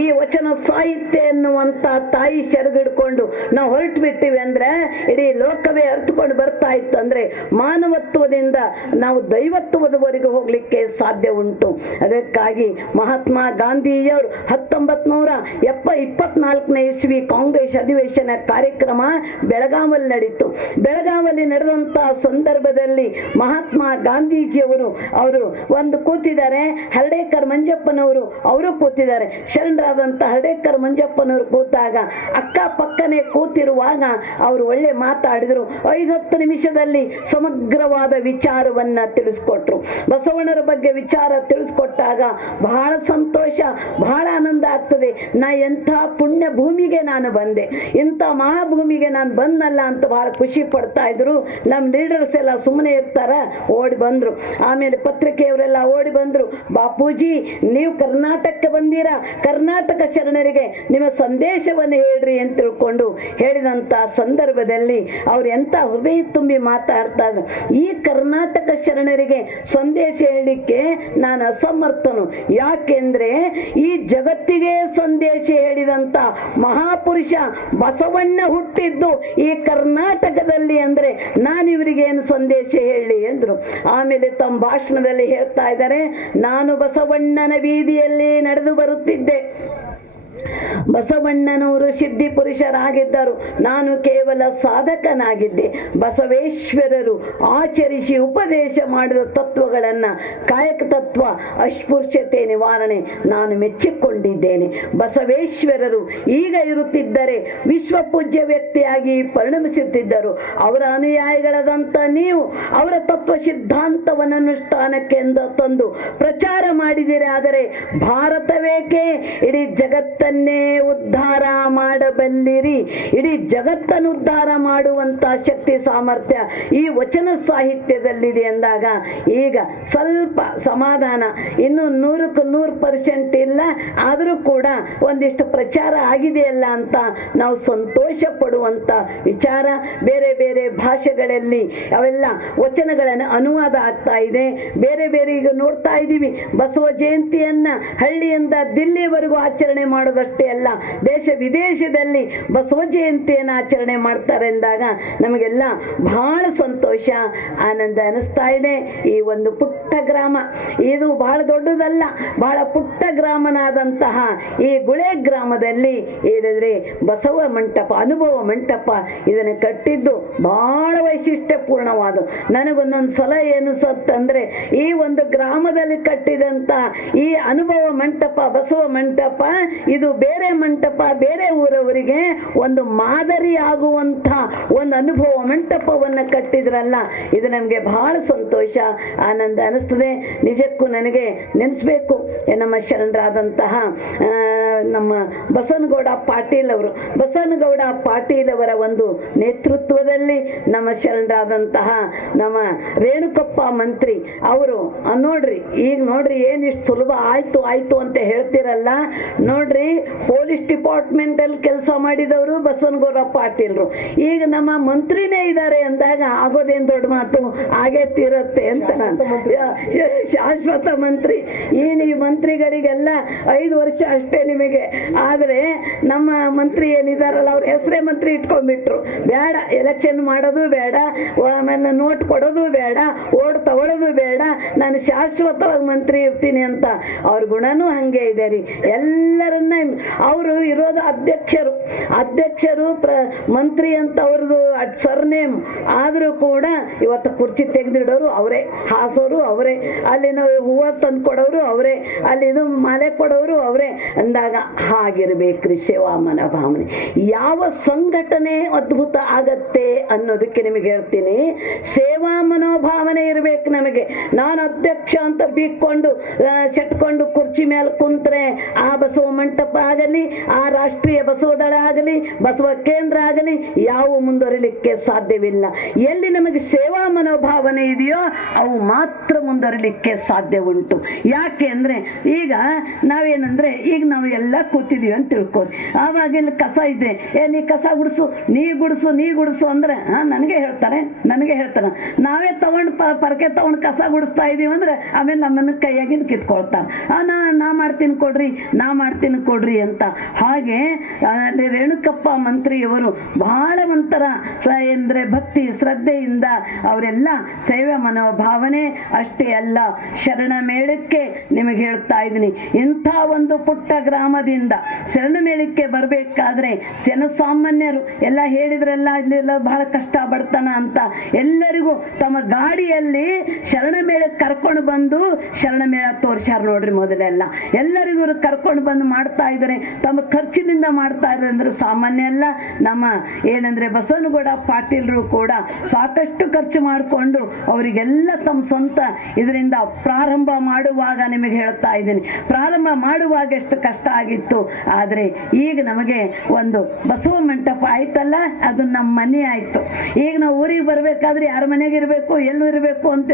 [SPEAKER 1] ಈ ವಚನ ಸಾಹಿತ್ಯ ಎನ್ನುವಂತ ತಾಯಿ ಸೆರೆಗಿಡ್ಕೊಂಡು ನಾವು ಹೊರಟು ಬಿಟ್ಟಿವಿ ಅಂದ್ರೆ ಇಡೀ ಲೋಕವೇ ಅರ್ಥಕೊಂಡು ಬರ್ತಾ ಇತ್ತು ಅಂದ್ರೆ ಮಾನವತ್ವದಿಂದ ನಾವು ದೈವತ್ವದವರೆಗೆ ಹೋಗ್ಲಿಕ್ಕೆ ಸಾಧ್ಯ ಉಂಟು. ಅದಕ್ಕಾಗಿ ಮಹಾತ್ಮ ಗಾಂಧೀಜಿಯವರು ಹತ್ತೊಂಬತ್ ನೂರ ಎಪ್ಪ ಇಪ್ಪತ್ನಾಲ್ಕನೇ ಇಸ್ವಿ ಕಾಂಗ್ರೆಸ್ ಅಧಿವೇಶನ ಕಾರ್ಯಕ್ರಮ ಬೆಳಗಾವಲ್ಲಿ ನಡೀತು. ಬೆಳಗಾವಲ್ಲಿ ನಡೆದಂತ ಸಂದರ್ಭದಲ್ಲಿ ಮಹಾತ್ಮ ಗಾಂಧೀಜಿಯವರು ಅವರು ಒಂದು ಕೂತಿದ್ದಾರೆ. ಹರಡೇಕರ್ ಮಂಜಪ್ಪನವರು ಅವರು ಕೂತಿದ್ದಾರೆ. ಶರಣರಾದಂಥ ಹರ್ಡೇಕರ್ ಮಂಜಪ್ಪನವರು ಕೂತಾಗ, ಅಕ್ಕ ಪಕ್ಕನೆ ಕೂತಿರುವಾಗ ಅವರು ಒಳ್ಳೆ ಮಾತಾಡಿದರು. ಐದತ್ತು ನಿಮಿಷದಲ್ಲಿ ಸಮಗ್ರವಾದ ವಿಚಾರವನ್ನ ತಿಳಿಸ್ಕೊಟ್ರು. ಬಸವಣ್ಣರ ಬಗ್ಗೆ ವಿಚಾರ ತಿಳಿಸ್ಕೊಟ್ಟಾಗ ಬಹಳ ಸಂತೋಷ, ಬಹಳ ಆನಂದ ಆಗ್ತದೆ. ನಾ ಎಂಥ ಪುಣ್ಯ ಭೂಮಿಗೆ ನಾನು ಬಂದೆ. ಇಂಥ ಮಹಾಭೂಮಿಗೆ ನಾನು ಬಂದಲ್ಲ ಅಂತ ಬಹಳ ಖುಷಿ ಪಡ್ತಾ ಇದ್ರು. ನಮ್ಮ ಲೀಡರ್ಸ್ ಎಲ್ಲ ಸುಮ್ಮನೆ ಇರ್ತಾರ, ಓಡಿ ಬಂದ್ರು. ಆಮೇಲೆ ಪತ್ರಿಕೆಯವರೆಲ್ಲ ಓಡಿ ಬಂದ್ರು. ಬಾಪೂಜಿ, ನೀವು ಕರ್ನಾಟಕಕ್ಕೆ ಬಂದೀರಾ? ಕರ್ನಾಟಕ ಶರಣರಿಗೆ ನಿಮ್ಮ ಸಂದೇಶವನ್ನು ಹೇಳ್ರಿ ಅಂತ ತಿಳ್ಕೊಂಡು ಹೇಳಿದಂತ ಸಂದರ್ಭದಲ್ಲಿ ಅವ್ರು ಎಂತ ಹೃದಯ ತುಂಬಿ ಮಾತಾಡ್ತಾರೆ, ಈ ಕರ್ನಾಟಕ ಶರಣರಿಗೆ ಸಂದೇಶ ಹೇಳಲಿಕ್ಕೆ ನಾನು ಅಸಮರ್ಥನು. ಯಾಕೆಂದ್ರೆ ಈ ಜಗತ್ತಿಗೆ ಸಂದೇಶ ಹೇಳಿದಂತ ಮಹಾಪುರುಷ ಬಸವಣ್ಣ ಹುಟ್ಟಿದ್ದು ಈ ಕರ್ನಾಟಕದಲ್ಲಿ ಅಂದ್ರೆ ನಾನು ಇವರಿಗೆ ಏನು ಸಂದೇಶ ಹೇಳಿ ಅಂದರು ಆಮೇಲೆ ತಮ್ಮ ಭಾಷಣದಲ್ಲಿ ಹೇಳ್ತಾ ಇದ್ದಾರೆ, ನಾನು ಬಸವಣ್ಣನ ಬೀದಿಯಲ್ಲಿ ನಡೆದು ಬರುತ್ತಿದ್ದೆ. ಬಸವಣ್ಣನವರು ಸಿದ್ಧಿ ಪುರುಷರಾಗಿದ್ದರು. ನಾನು ಕೇವಲ ಸಾಧಕನಾಗಿದ್ದೆ. ಬಸವೇಶ್ವರರು ಆಚರಿಸಿ ಉಪದೇಶ ಮಾಡಿದ ತತ್ವಗಳನ್ನು ಕಾಯಕ ತತ್ವ, ಅಸ್ಪೃಶ್ಯತೆ ನಿವಾರಣೆ ನಾನು ಮೆಚ್ಚಿಕೊಂಡಿದ್ದೇನೆ. ಬಸವೇಶ್ವರರು ಈಗ ಇರುತ್ತಿದ್ದರೆ ವಿಶ್ವ ಪೂಜ್ಯ ವ್ಯಕ್ತಿಯಾಗಿ ಪರಿಣಮಿಸುತ್ತಿದ್ದರು. ಅವರ ಅನುಯಾಯಿಗಳಾದಂಥ ನೀವು ಅವರ ತತ್ವ ಸಿದ್ಧಾಂತವನ್ನು ಅನುಷ್ಠಾನಕ್ಕೆಂದು ತಂದು ಪ್ರಚಾರ ಮಾಡಿದಿರಿ. ಆದರೆ ಭಾರತವೇಕೆ? ಇಡೀ ಜಗತ್ತನ್ನೇ ಉದ್ಧಾರ ಮಾಡಬಲ್ಲಿರಿ. ಇಡೀ ಜಗತ್ತನ್ನು ಉದ್ಧಾರ ಮಾಡುವಂತ ಶಕ್ತಿ, ಸಾಮರ್ಥ್ಯ ಈ ವಚನ ಸಾಹಿತ್ಯದಲ್ಲಿದೆ ಅಂದಾಗ ಈಗ ಸ್ವಲ್ಪ ಸಮಾಧಾನ. ಇನ್ನು ನೂರಕ್ಕೆ ನೂರು ಪರ್ಸೆಂಟ್ ಇಲ್ಲ, ಆದರೂ ಕೂಡ ಒಂದಿಷ್ಟು ಪ್ರಚಾರ ಆಗಿದೆಯಲ್ಲ ಅಂತ ನಾವು ಸಂತೋಷ ಪಡುವಂಥ ವಿಚಾರ. ಬೇರೆ ಬೇರೆ ಭಾಷೆಗಳಲ್ಲಿ ಅವೆಲ್ಲ ವಚನಗಳನ್ನು ಅನುವಾದ ಆಗ್ತಾ ಇದೆ. ಬೇರೆ ಬೇರೆ ಈಗ ನೋಡ್ತಾ ಇದ್ದೀವಿ ಬಸವ ಜಯಂತಿಯನ್ನ ಹಳ್ಳಿಯಿಂದ ದಿಲ್ಲಿವರೆಗೂ ಆಚರಣೆ ಮಾಡೋದಷ್ಟೇ ಅಲ್ಲ, ದೇಶ ವಿದೇಶದಲ್ಲಿ ಬಸವ ಜಯಂತಿಯನ್ನು ಆಚರಣೆ ಮಾಡ್ತಾರೆ ಎಂದಾಗ ನಮಗೆಲ್ಲ ಬಹಳ ಸಂತೋಷ, ಆನಂದ ಅನಿಸ್ತಾ ಇದೆ. ಈ ಒಂದು ಪುಟ್ಟ ಗ್ರಾಮ, ಇದು ಬಹಳ ದೊಡ್ಡದಲ್ಲ, ಬಹಳ ಪುಟ್ಟ ಗ್ರಾಮನಾದಂತಹ ಈ ಗುಳೆ ಗ್ರಾಮದಲ್ಲಿ ಏನಿದ್ರೆ ಬಸವ ಮಂಟಪ, ಅನುಭವ ಮಂಟಪ ಇದನ್ನು ಕಟ್ಟಿದ್ದು ಬಹಳ ವೈಶಿಷ್ಟ್ಯಪೂರ್ಣವಾದ. ನನಗೊಂದೊಂದು ಸಲ ಏನಿಸತ್ತಂದ್ರೆ ಈ ಒಂದು ಗ್ರಾಮದಲ್ಲಿ ಕಟ್ಟಿದಂತ ಈ ಅನುಭವ ಮಂಟಪ, ಬಸವ ಮಂಟಪ, ಇದು ಬೇರೆ ಮಂಟಪ, ಬೇರೆ ಊರವರಿಗೆ ಒಂದು ಮಾದರಿ ಆಗುವಂತ ಒಂದು ಅನುಭವ ಮಂಟಪವನ್ನು ಕಟ್ಟಿದ್ರಲ್ಲ, ಇದು ನಮಗೆ ಬಹಳ ಸಂತೋಷ, ಆನಂದ ಅನಿಸ್ತದೆ. ನಿಜಕ್ಕೂ ನನಗೆ ನೆನೆಸ್ಬೇಕು. ನಮ್ಮ ಶರಣರಾದಂತಹ ನಮ್ಮ ಬಸನಗೌಡ ಪಾಟೀಲ್ ಅವರು. ಬಸವನಗೌಡ ಪಾಟೀಲ್ ಅವರ ಒಂದು ನೇತೃತ್ವದಲ್ಲಿ ನಮ್ಮ ಶರಣರಾದಂತಹ, ನಮ್ಮ ರೇಣುಕಪ್ಪ ಮಂತ್ರಿ ಅವರು ನೋಡ್ರಿ, ಈಗ ನೋಡ್ರಿ ಏನಿಷ್ಟು ಸುಲಭ ಆಯ್ತು ಆಯ್ತು ಅಂತ ಹೇಳ್ತಿರಲ್ಲ. ನೋಡ್ರಿ ಪೊಲೀಸ್ ಡಿಪಾರ್ಟ್ಮೆಂಟ್ ಅಲ್ಲಿ ಕೆಲಸ ಮಾಡಿದವರು ಬಸವನಗೌಡಪ್ಪ ಪಾಟೀಲ್ರು. ಈಗ ನಮ್ಮ ಮಂತ್ರಿನೇ ಇದ್ದಾರೆ ಅಂದಾಗ ಆಗೋದೇನು ದೊಡ್ಡ ಮಾತು? ಹಾಗೆ ತೀರತ್ತೆ ಅಂತ ಶಾಶ್ವತ ಮಂತ್ರಿ. ಈ ನೀವು ಮಂತ್ರಿಗಳಿಗೆಲ್ಲ ಐದು ವರ್ಷ ಅಷ್ಟೇ ನಿಮಗೆ. ಆದರೆ ನಮ್ಮ ಮಂತ್ರಿ ಏನಿದಾರಲ್ಲ, ಅವ್ರ ಹೆಸರೇ ಮಂತ್ರಿ ಇಟ್ಕೊಂಡ್ಬಿಟ್ರು. ಬೇಡ ಎಲೆಕ್ಷನ್ ಮಾಡೋದು ಬೇಡ ಆಮೇಲೆ ನೋಟ್ ಕೊಡೋದು ಬೇಡ ಓಡ್ ತಗೊಳ್ಳೋದು ಬೇಡ ನಾನು ಶಾಶ್ವತವಾಗಿ ಮಂತ್ರಿ ಇರ್ತೀನಿ ಅಂತ. ಅವ್ರ ಗುಣನೂ ಹಂಗೆ ಇದೆ ರೀ. ಎಲ್ಲರನ್ನ ಅವರು ಇರೋದು ಅಧ್ಯಕ್ಷರು. ಅಧ್ಯಕ್ಷರು ಪ್ರ ಮಂತ್ರಿ ಅಂತ ಅವ್ರದ್ದು ಸರ್ನೇಮ್. ಆದರೂ ಕೂಡ ಇವತ್ತು ಕುರ್ಚಿ ತೆಗೆದಿಡೋರು ಅವರೇ. ಹಾಸೋರು ಅವರೇ. ಅಲ್ಲಿನ ಹೂವು ತಂದು ಕೊಡೋರು ಅವರೇ. ಅಲ್ಲಿ ಇದು ಮಾಲೆ ಕೊಡೋರು ಅವರೇ. ಅಂದಾಗ ಹಾಗಿರ್ಬೇಕ್ರಿ ಸೇವಾ ಮನೋಭಾವನೆ. ಯಾವ ಸಂಘಟನೆ ಅದ್ಭುತ ಆಗತ್ತೆ ಅನ್ನೋದಕ್ಕೆ ನಿಮಗೆ ಹೇಳ್ತೀನಿ. ಸೇವಾ ಮನೋಭಾವನೆ ಇರಬೇಕು ನಮಗೆ. ನಾನು ಅಧ್ಯಕ್ಷ ಅಂತ ಬೀಕ್ಕೊಂಡು ಚಟ್ಕೊಂಡು ಕುರ್ಚಿ ಮೇಲೆ ಕುಂತ್ರೆ ಆ ಬಸವ ಮಂಟಪ ಆಗಲಿ, ಆ ರಾಷ್ಟ್ರೀಯ ಬಸವ ದಳ ಆಗಲಿ, ಬಸವ ಕೇಂದ್ರ ಆಗಲಿ, ಯಾವ ಮುಂದುವರಿಲಿಕ್ಕೆ ಸಾಧ್ಯವಿಲ್ಲ. ಎಲ್ಲಿ ನಮಗೆ ಸೇವಾ ಮನೋಭಾವನೆ ಇದೆಯೋ, ಅವು ಮಾತ್ರ ಮುಂದುವರಿಲಿಕ್ಕೆ ಸಾಧ್ಯ ಉಂಟು. ಯಾಕೆ ಅಂದರೆ, ಈಗ ನಾವೇನಂದ್ರೆ, ಈಗ ನಾವು ಎಲ್ಲ ಕೂತಿದ್ದೀವಿ ಅಂತ ತಿಳ್ಕೊಳ್ಳಿ ಆವಾಗ ಇಲ್ಲಿ ಕಸ ಇದೆ. ಏ, ನೀ ಕಸ ಗುಡಿಸು, ನೀ ಗುಡಿಸು ನೀ ಗುಡಿಸು ಅಂದರೆ ಹಾಂ ನನಗೆ ಹೇಳ್ತಾರೆ ನನಗೆ ಹೇಳ್ತಾರೆ. ನಾವೇ ತಗೊಂಡು ಪರಕೆ ತಗೊಂಡು ಕಸ ಗುಡಿಸ್ತಾ ಇದೀವಿ ಅಂದರೆ, ಆಮೇಲೆ ನಮ್ಮನ್ನು ಕೈಯಾಗಿಂದ ಕಿತ್ಕೊಳ್ತಾರೆ. ನಾ ಮಾಡ್ತೀನಿ ಕೊಡ್ರಿ, ನಾ ಮಾಡ್ತೀನಿ ಕೊಡ್ರಿ ಅಂತ. ಹಾಗೆ ರೇಣುಕಪ್ಪ ಮಂತ್ರಿಯವರು ಬಹಳ ಒಂಥರ ಎಂದ್ರೆ ಭಕ್ತಿ, ಶ್ರದ್ಧೆಯಿಂದ ಅವರೆಲ್ಲ ಸೇವೆ ಮನೋಭಾವನೆ ಅಷ್ಟೇ ಅಲ್ಲ, ಶರಣ ಮೇಳಕ್ಕೆ ನಿಮಗೆ ಹೇಳ್ತಾ ಇದ್ದೀನಿ. ಇಂಥ ಒಂದು ಪುಟ್ಟ ಗ್ರಾಮದಿಂದ ಶರಣ ಮೇಳಕ್ಕೆ ಬರಬೇಕಾದ್ರೆ ಜನಸಾಮಾನ್ಯರು ಎಲ್ಲ ಹೇಳಿದ್ರೆಲ್ಲ ಇಲ್ಲೆಲ್ಲ ಬಹಳ ಕಷ್ಟ ಪಡ್ತಾನ ಅಂತ ಎಲ್ಲರಿಗೂ ತಮ್ಮ ಗಾಡಿಯಲ್ಲಿ ಶರಣ ಮೇಳಕ್ಕೆ ಕರ್ಕೊಂಡು ಬಂದು ಶರಣ ಮೇಳ ತೋರಿಸ್ಯಾರ ನೋಡ್ರಿ ಮೊದಲೆಲ್ಲ. ಎಲ್ಲರಿಗೂ ಕರ್ಕೊಂಡು ಬಂದು ಮಾಡ್ತಾ ಇದ್ದಾರೆ ತಮ್ಮ ಖರ್ಚಿನಿಂದ ಮಾಡ್ತಾ ಇದ್ದಾರೆ ಅಂದ್ರೆ ಸಾಮಾನ್ಯ ಅಲ್ಲ. ನಮ್ಮ ಏನಂದ್ರೆ ಬಸವನಗೌಡ ಪಾಟೀಲ್ರು ಕೂಡ ಸಾಕಷ್ಟು ಖರ್ಚು ಮಾಡಿಕೊಂಡು ಅವರಿಗೆಲ್ಲ ತಮ್ಮ ಸ್ವಂತ ಇದರಿಂದ ಪ್ರಾರಂಭ ಮಾಡುವಾಗ ನಿಮಗೆ ಹೇಳ್ತಾ ಇದ್ದೀನಿ. ಪ್ರಾರಂಭ ಮಾಡುವಾಗ ಎಷ್ಟು ಕಷ್ಟ ಆಗಿತ್ತು. ಆದರೆ ಈಗ ನಮಗೆ ಒಂದು ಬಸವ ಮಂಟಪ ಆಯ್ತಲ್ಲ, ಅದು ನಮ್ಮ ಮನೆ ಆಯ್ತು. ಈಗ ನಾವು ಊರಿಗೆ ಬರಬೇಕಾದ್ರೆ ಯಾರ ಮನೆಗೆ ಇರಬೇಕು, ಎಲ್ಲೂ ಇರಬೇಕು ಅಂತ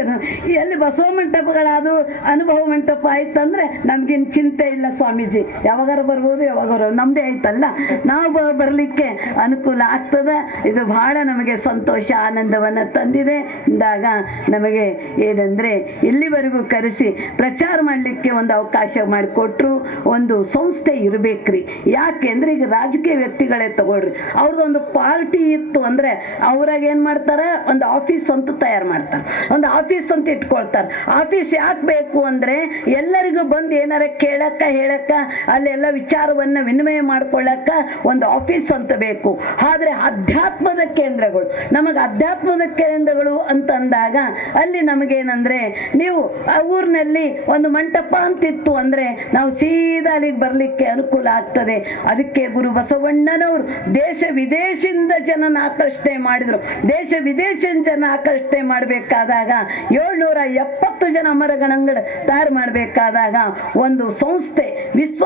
[SPEAKER 1] ಎಲ್ಲಿ ಬಸವ ಮಂಟಪಗಳಾದ ಅನುಭವ ಮಂಟಪ ಆಯ್ತಂದ್ರೆ ನಮ್ಗಿನ್ ಚಿಂತೆ ಇಲ್ಲ ಸ್ವಾಮೀಜಿ. ಯಾವಾಗಾರ ಬರ್ಬೋದು ಯಾವಾಗಾರ ನಮ್ಮದೇ ಆಯ್ತಲ್ಲ? ನಾವು ಬರಲಿಕ್ಕೆ ಅನುಕೂಲ ಆಗ್ತದೆ? ಇದು ಬಹಳ ನಮಗೆ ಸಂತೋಷ, ಆನಂದವನ್ನು ತಂದಿದೆ. ಅಂದಾಗ ನಮಗೆ ಏನಂದರೆ, ಇಲ್ಲಿವರೆಗೂ ಕರೆಸಿ ಪ್ರಚಾರ ಮಾಡಲಿಕ್ಕೆ ಒಂದು ಅವಕಾಶ ಮಾಡಿಕೊಟ್ರು. ಒಂದು ಸಂಸ್ಥೆ ಇರಬೇಕ್ರಿ. ಯಾಕೆ ಅಂದರೆ, ಈಗ ರಾಜಕೀಯ ವ್ಯಕ್ತಿಗಳೇ ತಗೊಳ್ರಿ. ಅವ್ರದ್ದೊಂದು ಪಾರ್ಟಿ ಇತ್ತು ಅಂದರೆ, ಅವ್ರಾಗ ಏನು ಮಾಡ್ತಾರೆ? ಒಂದು ಆಫೀಸ್ ಅಂತ ತಯಾರು ಮಾಡ್ತಾರೆ. ಒಂದು ಆಫೀಸ್ ಅಂತ ಇಟ್ಕೊಳ್ತಾರೆ. ಆಫೀಸ್ ಯಾಕೆ ಬೇಕು ಅಂದರೆ, ಎಲ್ಲರಿಗೂ ಬಂದು ಏನಾರ ಕೇಳಕ್ಕ, ಹೇಳಕ್ಕ, ಅಲ್ಲೆಲ್ಲ ವಿಚಾರವನ್ನು ವಿನಿಮಯ ಮಾಡ್ಕೊಳ್ಳಕ್ಕ ಒಂದು ಆಫೀಸ್ ಅಂತ ಬೇಕು. ಆದರೆ ಅಧ್ಯಾತ್ಮದ ಕೇಂದ್ರಗಳು. ನಮಗೆ ಅಧ್ಯಾತ್ಮದ ಕೇಂದ್ರಗಳು ಅಂತ ಅಂದಾಗ ಅಲ್ಲಿ ನಮಗೇನಂದ್ರೆ ನೀವು ಆ ಊರಿನಲ್ಲಿ ಒಂದು ಮಂಟಪ ಅಂತಿತ್ತು ಅಂದ್ರೆ ನಾವು ಸೀದಾ ಅಲ್ಲಿಗೆ ಬರಲಿಕ್ಕೆ ಅನುಕೂಲ ಆಗ್ತದೆ. ಅದಕ್ಕೆ ಗುರು ಬಸವಣ್ಣನವರು ದೇಶ ವಿದೇಶದಿಂದ ಜನನ ಆಕರ್ಷಣೆ ಮಾಡಿದ್ರು. ದೇಶ ವಿದೇಶದ ಜನ ಆಕರ್ಷಣೆ ಮಾಡಬೇಕಾದಾಗ ಏಳ್ನೂರ ಎಪ್ಪತ್ತು ಜನ ಅಮರಗಣಂಗಡ ತಯಾರು ಮಾಡಬೇಕಾದಾಗ ಒಂದು ಸಂಸ್ಥೆ, ವಿಶ್ವ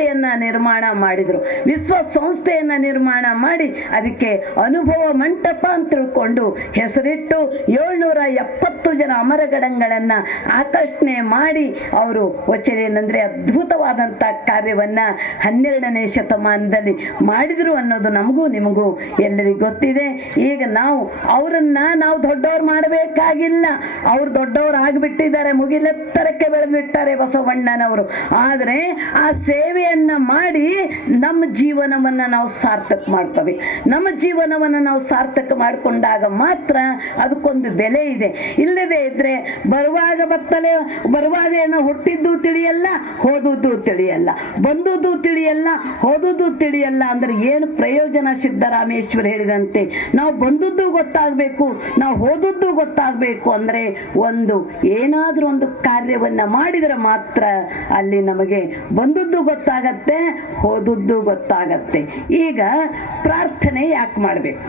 [SPEAKER 1] ಸಂಸ್ಥೆಯನ್ನ ನಿರ್ಮಾಣ ಮಾಡಿದ್ರು. ವಿಶ್ವ ಸಂಸ್ಥೆಯನ್ನ ನಿರ್ಮಾಣ ಮಾಡಿ ಅದಕ್ಕೆ ಅನುಭವ ಮಂಟಪ ಅಂತ ತಿಳ್ಕೊಂಡು ಹೆಸರಿಟ್ಟು ಏಳ್ನೂರ ಎಪ್ಪತ್ತು ಜನ ಅಮರಗಡಂಗಳನ್ನ ಆಕರ್ಷಣೆ ಮಾಡಿ ಅವರು ಏನಂದ್ರೆ ಅದ್ಭುತವಾದಂತ ಕಾರ್ಯವನ್ನ ಹನ್ನೆರಡನೇ ಶತಮಾನದಲ್ಲಿ ಮಾಡಿದ್ರು ಅನ್ನೋದು ನಮಗೂ ನಿಮಗೂ ಎಲ್ಲರಿಗೂ ಗೊತ್ತಿದೆ. ಈಗ ನಾವು ಅವರನ್ನ ನಾವು ದೊಡ್ಡವ್ರು ಮಾಡಬೇಕಾಗಿಲ್ಲ. ಅವ್ರು ದೊಡ್ಡವ್ರು ಆಗಿಬಿಟ್ಟಿದ್ದಾರೆ, ಮುಗಿಲೆತ್ತರಕ್ಕೆ ಬೆಳೆದ್ಬಿಟ್ಟಾರೆ ಬಸವಣ್ಣನವರು. ಆದರೆ ಆ ಸೇವೆಯನ್ನ ಮಾಡಿ ನಮ್ಮ ಜೀವನವನ್ನ ನಾವು ಸಾರ್ಥಕ ಮಾಡ್ತವೆ. ನಮ್ಮ ಜೀವನವನ್ನ ನಾವು ಸಾರ್ಥಕ ಮಾಡಿಕೊಂಡಾಗ ಮಾತ್ರ ಅದಕ್ಕೊಂದು ಬೆಲೆ ಇದೆ. ಇಲ್ಲದೆ ಇದ್ರೆ ಬರುವಾಗ ಬತ್ತಲೆ ಬರುವಾಗ ಏನೋ ಹುಟ್ಟಿದ್ದು ತಿಳಿಯಲ್ಲ ಹೋದುದು ತಿಳಿಯಲ್ಲ. ಬಂದುದು ತಿಳಿಯಲ್ಲ ಹೋದುದು ತಿಳಿಯಲ್ಲ ಅಂದ್ರೆ ಏನು ಪ್ರಯೋಜನ ಸಿದ್ದರಾಮೇಶ್ವರ ಹೇಳಿದಂತೆ, ನಾವು ಬಂದದ್ದು ಗೊತ್ತಾಗಬೇಕು, ನಾವು ಹೋದದ್ದು ಗೊತ್ತಾಗಬೇಕು ಅಂದ್ರೆ ಒಂದು ಏನಾದರೂ ಒಂದು ಕಾರ್ಯವನ್ನ ಮಾಡಿದರೆ ಮಾತ್ರ ಅಲ್ಲಿ ನಮಗೆ ಬಂದದ್ದು ಗೊತ್ತಾಗತ್ತೆ, ಹೋದದ್ದು ಗೊತ್ತಾಗತ್ತೆ. ಈಗ ಪ್ರಾರ್ಥನೆ ಯಾಕೆ ಮಾಡಬೇಕು?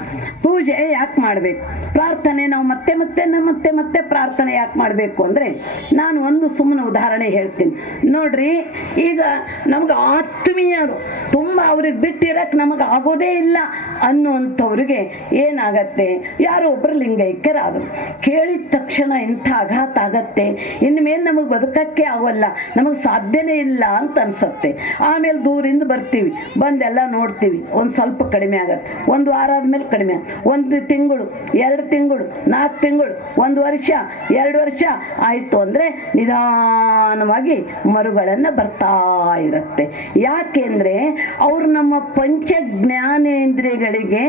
[SPEAKER 1] ಪೂಜೆ ಯಾಕೆ ಮಾಡಬೇಕು? ಪ್ರಾರ್ಥನೆ ನಾವು ಮತ್ತೆ ಮತ್ತೆ ನಮ್ಮ ಮತ್ತೆ ಮತ್ತೆ ಪ್ರಾರ್ಥನೆ ಯಾಕೆ ಮಾಡಬೇಕು ಅಂದರೆ, ನಾನು ಒಂದು ಸುಮ್ಮನೆ ಉದಾಹರಣೆ ಹೇಳ್ತೀನಿ. ನೋಡ್ರಿ, ಈಗ ನಮ್ಗೆ ಆತ್ಮೀಯರು, ತುಂಬ ಅವ್ರಿಗೆ ಬಿಟ್ಟಿರಕ್ಕೆ ನಮಗೆ ಆಗೋದೇ ಇಲ್ಲ. ಅನ್ನುವಂಥವ್ರಿಗೆ ಏನಾಗತ್ತೆ? ಯಾರೋ ಒಬ್ಬರು ಲಿಂಗೈಕ್ಯರಾದರು. ಕೇಳಿದ ತಕ್ಷಣ ಇಂಥ ಆಘಾತ ಆಗತ್ತೆ. ಇನ್ಮೇಲೆ ನಮಗೆ ಬದುಕಕ್ಕೆ ಆಗೋಲ್ಲ. ನಮಗೆ ಸಾಧ್ಯನೇ ಇಲ್ಲ ಅಂತ ಅನ್ಸುತ್ತೆ. ಆಮೇಲೆ ದೂರಿಂದ ಬರ್ತೀವಿ. ಬಂದೆಲ್ಲ ನೋಡ್ತೀವಿ. ಒಂದು ಸ್ವಲ್ಪ ಕಡಿಮೆ ಆಗತ್ತೆ. ಒಂದು ವಾರ ಆದಮೇಲೆ ಕಡಿಮೆ. ಒಂದು ತಿಂಗಳು, ಎರಡು ತಿಂಗಳು, ನಾಲ್ಕು ತಿಂಗಳು, ಒಂದು ವರ್ಷ, ಎರಡು ವರ್ಷ ಆಯಿತು ಅಂದರೆ ನಿಧಾನವಾಗಿ ಮರುಗಳನ್ನು ಬರ್ತಾ ಇರುತ್ತೆ. ಯಾಕೆಂದ್ರೆ ಅವರು ನಮ್ಮ ಪಂಚ ಜ್ಞಾನೇಂದ್ರಿಯಗಳಿಗೆ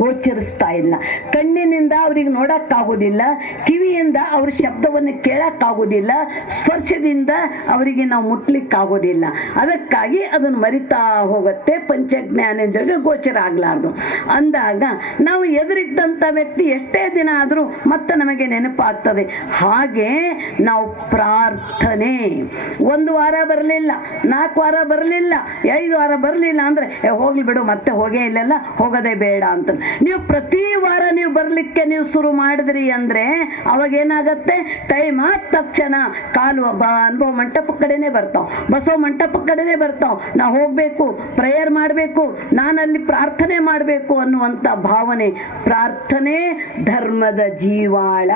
[SPEAKER 1] ಗೋಚರಿಸ್ತಾ ಇಲ್ಲ. ಕಣ್ಣಿನಿಂದ ಅವ್ರಿಗೆ ನೋಡಕ್ಕಾಗೋದಿಲ್ಲ, ಕಿವಿಯಿಂದ ಅವ್ರ ಶಬ್ದವನ್ನು ಕೇಳಕ್ಕಾಗೋದಿಲ್ಲ, ಸ್ಪರ್ಶದಿಂದ ಅವರಿಗೆ ನಾವು ಮುಟ್ಲಿಕ್ಕಾಗೋದಿಲ್ಲ. ಅದಕ್ಕಾಗಿ ಅದನ್ನು ಮರಿತಾ ಹೋಗುತ್ತೆ, ಪಂಚಜ್ಞಾನ ಜ್ಞಾನೇಂದ್ರಿಯಗಳಿಗೆ ಗೋಚರ ಆಗಲಾರ್ದು. ಅಂದಾಗ ನಾವು ಎದುರಿದ್ದಂಥ ವ್ಯಕ್ತಿ ಎಷ್ಟೇ ದಿನ ಆದರೂ ಮತ್ತೆ ನಮಗೆ ನೆನಪಾಗ್ತದೆ. ಹಾಗೆ ನಾವು ಪ್ರಾರ್ಥನೆ. ಒಂದು ವಾರ ಬರಲಿಲ್ಲ, ನಾಲ್ಕು ವಾರ ಬರಲಿಲ್ಲ, ಐದು ವಾರ ಬರಲಿಲ್ಲ ಅಂದರೆ ಹೋಗ್ಲಿ ಬಿಡು, ಮತ್ತೆ ಹೋಗೇ ಇಲ್ಲಲ್ಲ, ಹೋಗೋದೇ ಬೇಡ ಅಂತ. ನೀವು ಪ್ರತಿ ವಾರ ನೀವು ಬರಲಿಕ್ಕೆ ನೀವು ಶುರು ಮಾಡಿದ್ರಿ ಅಂದರೆ ಅವಾಗ ಏನಾಗತ್ತೆ? ಟೈಮ್ ಆದ ತಕ್ಷಣ ಕಾಲು ಅನುಭವ ಮಂಟಪ ಕಡೆನೇ ಬರ್ತಾವ. ಬಸವ ಮಂಟಪ ಕಡೆನೇ ಬರ್ತಾವ. ನಾ ಹೋಗಬೇಕು ಪ್ರೇಯರ್ ಮಾಡಬೇಕು, ನಾನಲ್ಲಿ ಪ್ರಾರ್ಥನೆ ಮಾಡಬೇಕು ಅನ್ನುವಂಥ ಭಾವನೆ. ಪ್ರಾರ್ಥನೆ ಧರ್ಮದ ಜೀವಾಳ.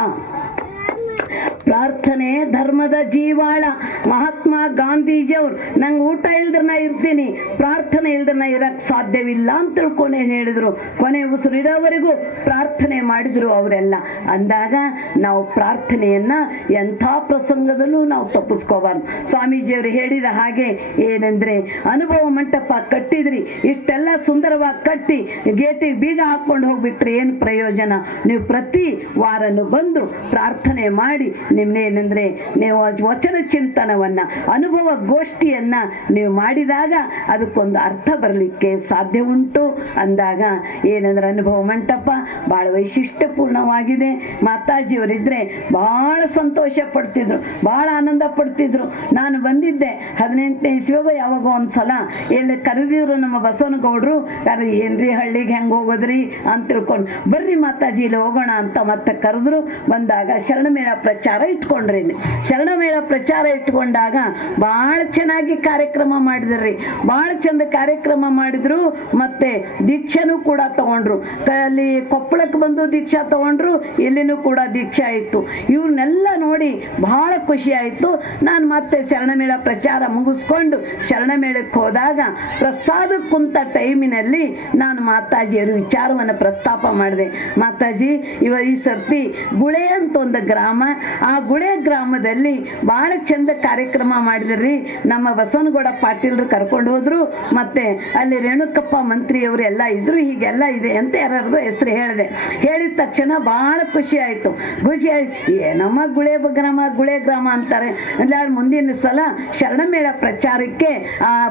[SPEAKER 1] ಪ್ರಾರ್ಥನೆ, ಧರ್ಮದ ಜೀವಾಳ, ಮಹಾತ್ಮ ಗಾಂಧೀಜಿಯವರು. ನಂಗೆ ಊಟ ಇಲ್ದ್ರೆ ನಾ ಇರ್ತೀನಿ, ಪ್ರಾರ್ಥನೆ ಇಲ್ದ್ರೆ ನಾ ಇರಕ್ ಸಾಧ್ಯವಿಲ್ಲ ಅಂತ ತಿಳ್ಕೊಂಡು ಹೇಳಿದ್ರು. ಕೊನೆ ಉಸಿರು ಇರೋವರೆಗೂ ಪ್ರಾರ್ಥನೆ ಮಾಡಿದ್ರು ಅವರೆಲ್ಲ. ಅಂದಾಗ ನಾವು ಪ್ರಾರ್ಥನೆಯನ್ನ ಎಂಥ ಪ್ರಸಂಗದಲ್ಲೂ ನಾವು ತಪ್ಪಿಸ್ಕೋಬಾರ್ದು. ಸ್ವಾಮೀಜಿಯವರು ಹೇಳಿದ ಹಾಗೆ ಏನಂದ್ರೆ, ಅನುಭವ ಮಂಟಪ ಕಟ್ಟಿದ್ರಿ, ಇಷ್ಟೆಲ್ಲ ಸುಂದರವಾಗಿ ಕಟ್ಟಿ, ಗೇಟಿಗೆ ಬೀಗ ಹಾಕೊಂಡು ಹೋಗ್ಬಿಟ್ರೆ ಏನು ಪ್ರಯೋಜನ? ನೀವು ಪ್ರತಿ ವಾರನು ಬಂದು ಪ್ರಾರ್ಥನೆ ಮಾಡಿ ನಿಮ್ಮನ್ನೇನೆಂದರೆ ನೀವು ವಚನ ಚಿಂತನವನ್ನ, ಅನುಭವ ಗೋಷ್ಠಿಯನ್ನು ನೀವು ಮಾಡಿದಾಗ ಅದಕ್ಕೊಂದು ಅರ್ಥ ಬರಲಿಕ್ಕೆ ಸಾಧ್ಯ ಉಂಟು. ಅಂದಾಗ ಏನಂದ್ರೆ ಅನುಭವ ಮಂಟಪ ಭಾಳ ವೈಶಿಷ್ಟ್ಯಪೂರ್ಣವಾಗಿದೆ. ಮಾತಾಜಿಯವರಿದ್ರೆ ಬಹಳ ಸಂತೋಷ ಪಡ್ತಿದ್ರು ಬಹಳ ಆನಂದ ಪಡ್ತಿದ್ರು. ನಾನು ಬಂದಿದ್ದೆ ಹದಿನೆಂಟನೇ ಇಸ್ವಿಯಾಗ ಯಾವಾಗ ಒಂದ್ಸಲ, ಎಲ್ಲಿ ಕರೆದಿದ್ರು ನಮ್ಮ ಬಸವನಗೌಡರು, ಯಾರು ಏನ್ರಿ ಹಳ್ಳಿಗೆ ಹೆಂಗೆ ಹೋಗೋದ್ರಿ ಅಂತ ತಿಳ್ಕೊಂಡು, ಬರ್ರಿ ಮಾತಾಜಿ, ಇಲ್ಲಿ ಹೋಗೋಣ ಅಂತ ಮತ್ತೆ ಕರೆದ್ರು. ಬಂದಾಗ ಶರಣಮೇಳ ಪ್ರಚಾರ ಇಟ್ಕೊಂಡ್ರಿ ಶರಣಮೇಳ ಪ್ರಚಾರ ಇಟ್ಕೊಂಡಾಗ ಭಾಳ ಚೆನ್ನಾಗಿ ಕಾರ್ಯಕ್ರಮ ಮಾಡಿದ್ರಿ. ಭಾಳ ಚಂದ ಕಾರ್ಯಕ್ರಮ ಮಾಡಿದ್ರು, ಮತ್ತೆ ದೀಕ್ಷೆನೂ ಕೂಡ ತಗೊಂಡ್ರು. ಅಲ್ಲಿ ಕೊಪ್ಪಳಕ್ಕೆ ಬಂದು ದೀಕ್ಷಾ ತಗೊಂಡ್ರು, ಇಲ್ಲಿನೂ ಕೂಡ ದೀಕ್ಷಾ ಇತ್ತು. ಇವ್ರನ್ನೆಲ್ಲ ನೋಡಿ ಬಹಳ ಖುಷಿ ಆಯಿತು. ನಾನು ಮತ್ತೆ ಶರಣಮೇಳ ಪ್ರಚಾರ ಮುಗಿಸ್ಕೊಂಡು ಶರಣಮೇಳಕ್ಕೆ ಹೋದಾಗ ಪ್ರಸಾದ ಕುಂತ ಟೈಮಿನಲ್ಲಿ ನಾನು ಮಾತಾಜಿಯವರು ವಿಚಾರವನ್ನು ಪ್ರಸ್ತಾಪ ಮಾಡಿದೆ. ಮಾತಾಜಿ, ಇವ ಈ ಸರ್ತಿ ಗುಳೆ ಅಂತ ಒಂದು ಗ್ರಾಮ, ಆ ಗುಳೆ ಗ್ರಾಮದಲ್ಲಿ ಬಹಳ ಚಂದ ಕಾರ್ಯಕ್ರಮ ಮಾಡಿದ್ರಿ. ನಮ್ಮ ಬಸವನಗೌಡ ಪಾಟೀಲ್ರು ಕರ್ಕೊಂಡು ಹೋದ್ರು, ಮತ್ತೆ ಅಲ್ಲಿ ರೇಣುಕಪ್ಪ ಮಂತ್ರಿಯವರು ಎಲ್ಲ ಇದ್ರು, ಹೀಗೆಲ್ಲ ಇದೆ ಅಂತ ಯಾರ್ದು ಹೆಸರು ಹೇಳಿದೆ. ಹೇಳಿದ ತಕ್ಷಣ ಬಹಳ ಖುಷಿ ಆಯ್ತು. ಖುಷಿ ಆಯ್ತು. ನಮ್ಮ ಗುಳೆ ಗ್ರಾಮ ಗುಳೆ ಗ್ರಾಮ ಅಂತಾರೆ. ಇಲ್ಲ ಮುಂದಿನ ಸಲ ಶರಣಮೇಳ ಪ್ರಚಾರಕ್ಕೆ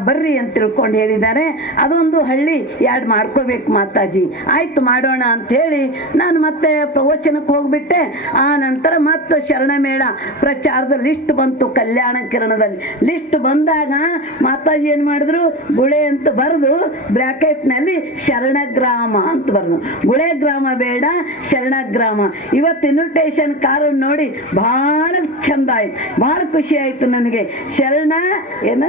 [SPEAKER 1] ಬರ್ರಿ ಅಂತ ತಿಳ್ಕೊಂಡು ಹೇಳಿದ್ದಾರೆ. ಅದೊಂದು ಹಳ್ಳಿ ಯಾಡ್ ಮಾಡ್ಕೋಬೇಕು ಮಾತಾಜಿ. ಆಯ್ತು ಮಾಡೋಣ ಅಂತ ಹೇಳಿ ನಾನು ಮತ್ತೆ ಪ್ರವಚನಕ್ಕೆ ಹೋಗ್ಬಿಟ್ಟೆ. ಆ ನಂತರ ಮತ್ತೆ ಶರಣಮೇಳ ಪ್ರಚಾರದ ಲಿಸ್ಟ್ ಬಂತು ಕಲ್ಯಾಣ ಕಿರಣದಲ್ಲಿ. ಲಿಸ್ಟ್ ಬಂದಾಗ ಮಾತಾಜಿ ಏನು ಮಾಡಿದ್ರು? ಗುಳೆ ಅಂತ ಬರೆದು ಬ್ರ್ಯಾಕೆಟ್ನಲ್ಲಿ ಶರಣಗ್ರಾಮ ಅಂತ ಬರೆದು ಗುಳೆ ಗ್ರಾಮ ಬೇಡ ಶರಣಗ್ರಾಮ. ಇವತ್ತು ಇನ್ವಿಟೇಷನ್ ಕಾರು ನೋಡಿ ಬಹಳ ಚಂದ ಆಯ್ತು. ಬಹಳ ಖುಷಿ ಆಯ್ತು ನನಗೆ. ಶರಣ ಏನ?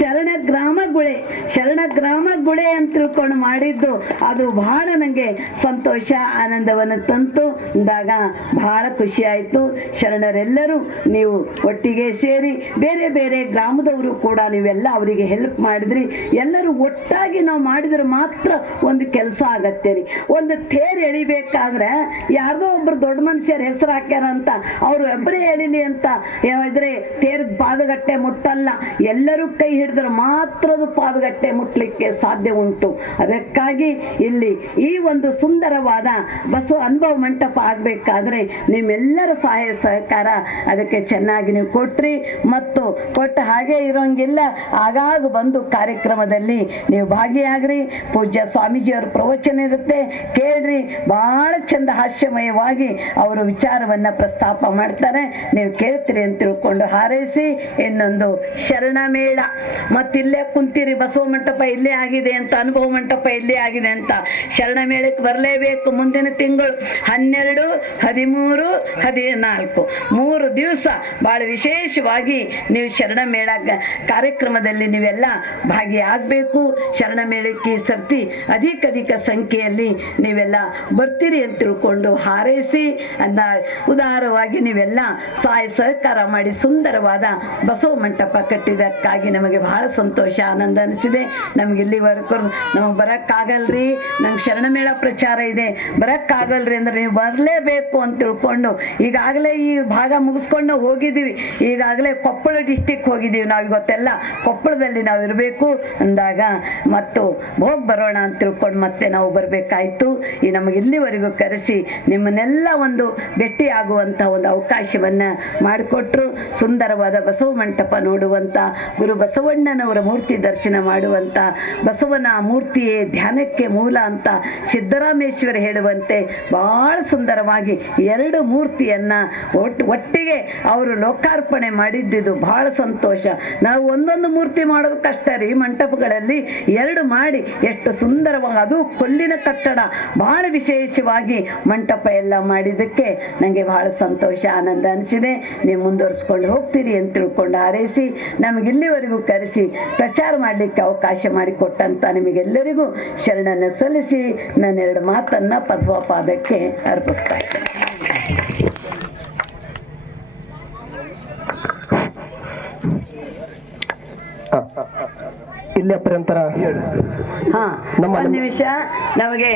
[SPEAKER 1] ಶರಣ ಗ್ರಾಮ ಗುಳೆ. ಶರಣ ಗ್ರಾಮ ಗುಳೆ ಅಂತ ತಿಳ್ಕೊಂಡು ಮಾಡಿದ್ದು ಅದು ಬಹಳ ನನಗೆ ಸಂತೋಷ ಆನಂದವನ್ನು ತಂತು. ಅಂದಾಗ ಬಹಳ ಖುಷಿ ಆಯಿತು. ಶರಣರೆಲ್ಲರೂ ನೀವು ಒಟ್ಟಿಗೆ ಸೇರಿ ಬೇರೆ ಬೇರೆ ಗ್ರಾಮದವರು ಕೂಡ ನೀವೆಲ್ಲ ಅವರಿಗೆ ಹೆಲ್ಪ್ ಮಾಡಿದ್ರಿ. ಎಲ್ಲರೂ ಒಟ್ಟಾಗಿ ನಾವು ಮಾಡಿದ್ರೆ ಮಾತ್ರ ಒಂದು ಕೆಲಸ ಆಗತ್ತೆ ರೀ. ಒಂದು ತೇರು ಎಳಿಬೇಕಾದ್ರೆ ಯಾರ್ದೋ ಒಬ್ರು ದೊಡ್ಡ ಮನುಷ್ಯರ ಹೆಸರು ಹಾಕ್ಯಾರ ಅಂತ, ಅವರು ಒಬ್ಬರೇ ಎಳಿಲಿ ಅಂತ ಹೇಳಿದ್ರೆ ತೇರ್ ಪಾದಗಟ್ಟೆ ಮುಟ್ಟಲ್ಲ. ಎಲ್ಲರೂ ಕೈ ಹಿಡಿದ್ರೆ ಮಾತ್ರ ಅದು ಪಾದಗಟ್ಟೆ ಮುಟ್ಲಿಕ್ಕೆ ಸಾಧ್ಯ ಉಂಟು. ಅದಕ್ಕಾಗಿ ಇಲ್ಲಿ ಈ ಒಂದು ಸುಂದರವಾದ ಬಸವ ಅನುಭವ ಮಂಟಪ ಆಗಬೇಕಾದ್ರೆ ನಿಮ್ಮೆಲ್ಲರ ಸಹಾಯ ಸಹಕಾರ ಅದಕ್ಕೆ ಚೆನ್ನಾಗಿ ನೀವು ಕೊಟ್ಟ್ರಿ ಮತ್ತು ಕೊಟ್ಟ ಹಾಗೆ ಇರೋಂಗಿಲ್ಲ, ಆಗಾಗ ಬಂದು ಕಾರ್ಯಕ್ರಮದಲ್ಲಿ ನೀವು ಭಾಗಿಯಾಗ್ರಿ. ಪೂಜ್ಯ ಸ್ವಾಮೀಜಿಯವರ ಪ್ರವಚನ ಇರುತ್ತೆ, ಕೇಳ್ರಿ. ಬಹಳ ಚಂದ ಹಾಸ್ಯಮಯವಾಗಿ ಅವರು ವಿಚಾರವನ್ನ ಪ್ರಸ್ತಾಪ ಮಾಡ್ತಾರೆ. ನೀವು ಕೇಳ್ತೀರಿ ಅಂತ ತಿಳ್ಕೊಂಡು ಹಾರೈಸಿ. ಇನ್ನೊಂದು ಶರಣ ಮೇಳ ಮತ್ತಿಲ್ಲೇ ಕುಂತೀರಿ, ಬಸವ ಮಂಟಪ ಇಲ್ಲೇ ಆಗಿದೆ ಅಂತ, ಅನುಭವ ಮಂಟಪ ಇಲ್ಲೇ ಆಗಿದೆ ಅಂತ. ಶರಣ ಮೇಳಕ್ಕೆ ಬರಲೇಬೇಕು ಮುಂದಿನ ತಿಂಗಳು. ಹನ್ನೆರಡು, ಹದಿಮೂರು ಹದಿನಾಲ್ಕು. ಮೂರು ದಿವಸ ಭಾಳ ವಿಶೇಷವಾಗಿ ನೀವು ಶರಣ ಮೇಳ ಕಾರ್ಯಕ್ರಮದಲ್ಲಿ ನೀವೆಲ್ಲ ಭಾಗಿಯಾಗಬೇಕು. ಶರಣ ಮೇಳಕ್ಕೆ ಸರ್ತಿ ಅಧಿಕ ಅಧಿಕ ಸಂಖ್ಯೆಯಲ್ಲಿ ನೀವೆಲ್ಲ ಬರ್ತೀರಿ ಅಂತ ತಿಳ್ಕೊಂಡು ಹಾರೈಸಿ, ಅಂದ ಉದಾರವಾಗಿ ನೀವೆಲ್ಲ ಸಹಾಯ, ಸಹಕಾರ ಮಾಡಿ ಸುಂದರವಾದ ಬಸವ ಮಂಟಪ ಕಟ್ಟಿದ್ದಕ್ಕಾಗಿ ನಮಗೆ ಬಹಳ ಸಂತೋಷ, ಆನಂದ ಅನಿಸಿದೆ. ನಮ್ಗೆ ಇಲ್ಲಿವರೆಗೂ ನಮಗೆ ಬರೋಕ್ಕಾಗಲ್ರಿ. ನಂಗೆ ಶರಣಮೇಳ ಪ್ರಚಾರ ಇದೆ. ಬರಕ್ಕಾಗಲ್ರಿ ಅಂದ್ರೆ ನೀವು ಬರಲೇಬೇಕು ಅಂತ ತಿಳ್ಕೊಂಡು ಈಗಾಗಲೇ ಈ ಭಾಗ ಮುಗಿಸ್ಕೊಂಡು ಹೋಗಿದ್ದೀವಿ. ಈಗಾಗಲೇ ಕೊಪ್ಪಳ ಡಿಸ್ಟಿಕ್ ಹೋಗಿದ್ದೀವಿ ನಾವು ಇವತ್ತೆಲ್ಲ. ಕೊಪ್ಪಳದಲ್ಲಿ ನಾವು ಇರಬೇಕು ಅಂದಾಗ ಮತ್ತು ಹೋಗಿ ಬರೋಣ ಅಂತ ತಿಳ್ಕೊಂಡು ಮತ್ತೆ ನಾವು ಬರಬೇಕಾಯ್ತು. ಈ ನಮಗೆ ಇಲ್ಲಿವರೆಗೂ ಕರೆಸಿ ನಿಮ್ಮನ್ನೆಲ್ಲ ಒಂದು ಭೇಟಿ ಆಗುವಂಥ ಒಂದು ಅವಕಾಶವನ್ನು ಮಾಡಿಕೊಟ್ರು. ಸುಂದರವಾದ ಬಸವ ಮಂಟಪ ನೋಡುವಂಥ ಗುರು ಬಸವಣ್ಣನವರ ಮೂರ್ತಿ ದರ್ಶನ ಮಾಡುವಂಥ ಬಸವನ ಮೂರ್ತಿಯೇ ಧ್ಯಾನಕ್ಕೆ ಮೂಲ ಅಂತ ಸಿದ್ದರಾಮೇಶ್ವರ ಹೇಳುವಂತೆ ಬಹಳ ಸುಂದರವಾಗಿ ಎರಡು ಮೂರ್ತಿಯನ್ನ ಒಟ್ಟು ಒಟ್ಟಿಗೆ ಅವರು ಲೋಕಾರ್ಪಣೆ ಮಾಡಿದ್ದಿದ್ದು ಬಹಳ ಸಂತೋಷ. ನಾವು ಒಂದೊಂದು ಮೂರ್ತಿ ಮಾಡೋದು ಕಷ್ಟ ರೀ ಮಂಟಪಗಳಲ್ಲಿ ಎರಡು ಮಾಡಿ ಎಷ್ಟು ಸುಂದರವಾಗಿ, ಅದು ಕೊಲ್ಲಿನ ಕಟ್ಟಡ ಬಹಳ ವಿಶೇಷವಾಗಿ ಮಂಟಪ ಎಲ್ಲ ಮಾಡಿದ್ದಕ್ಕೆ ನನಗೆ ಬಹಳ ಸಂತೋಷ, ಆನಂದ ಅನಿಸಿದೆ. ನೀವು ಮುಂದುವರಿಸ್ಕೊಂಡು ಹೋಗ್ತೀರಿ ಅಂತ ತಿಳ್ಕೊಂಡು ಹಾರೈಸಿ ನಮಗೆ ಇಲ್ಲಿವರೆಗೂ ಕರೆಸಿ, ಪ್ರಚಾರ ಮಾಡಲಿಕ್ಕೆ ಅವಕಾಶ ಮಾಡಿಕೊಟ್ಟಂತ ನಿಮಗೆಲ್ಲರಿಗೂ ಶರಣನ್ನು ಸಲ್ಲಿಸಿ, ನನ್ನೆರಡು ಮಾತನ್ನ ಪದ್ಮಪಾದಕ್ಕೆ ಅರ್ಪಿಸ್ತಾ ಇದ್ದೇನೆ.
[SPEAKER 2] ಇಲ್ಲೇ ಪರ್ಯಂತರ
[SPEAKER 1] ಹಾ
[SPEAKER 2] ನಮ್ಮ-
[SPEAKER 1] ಒಂದು ನಿಮಿಷ. ನಮಗೆ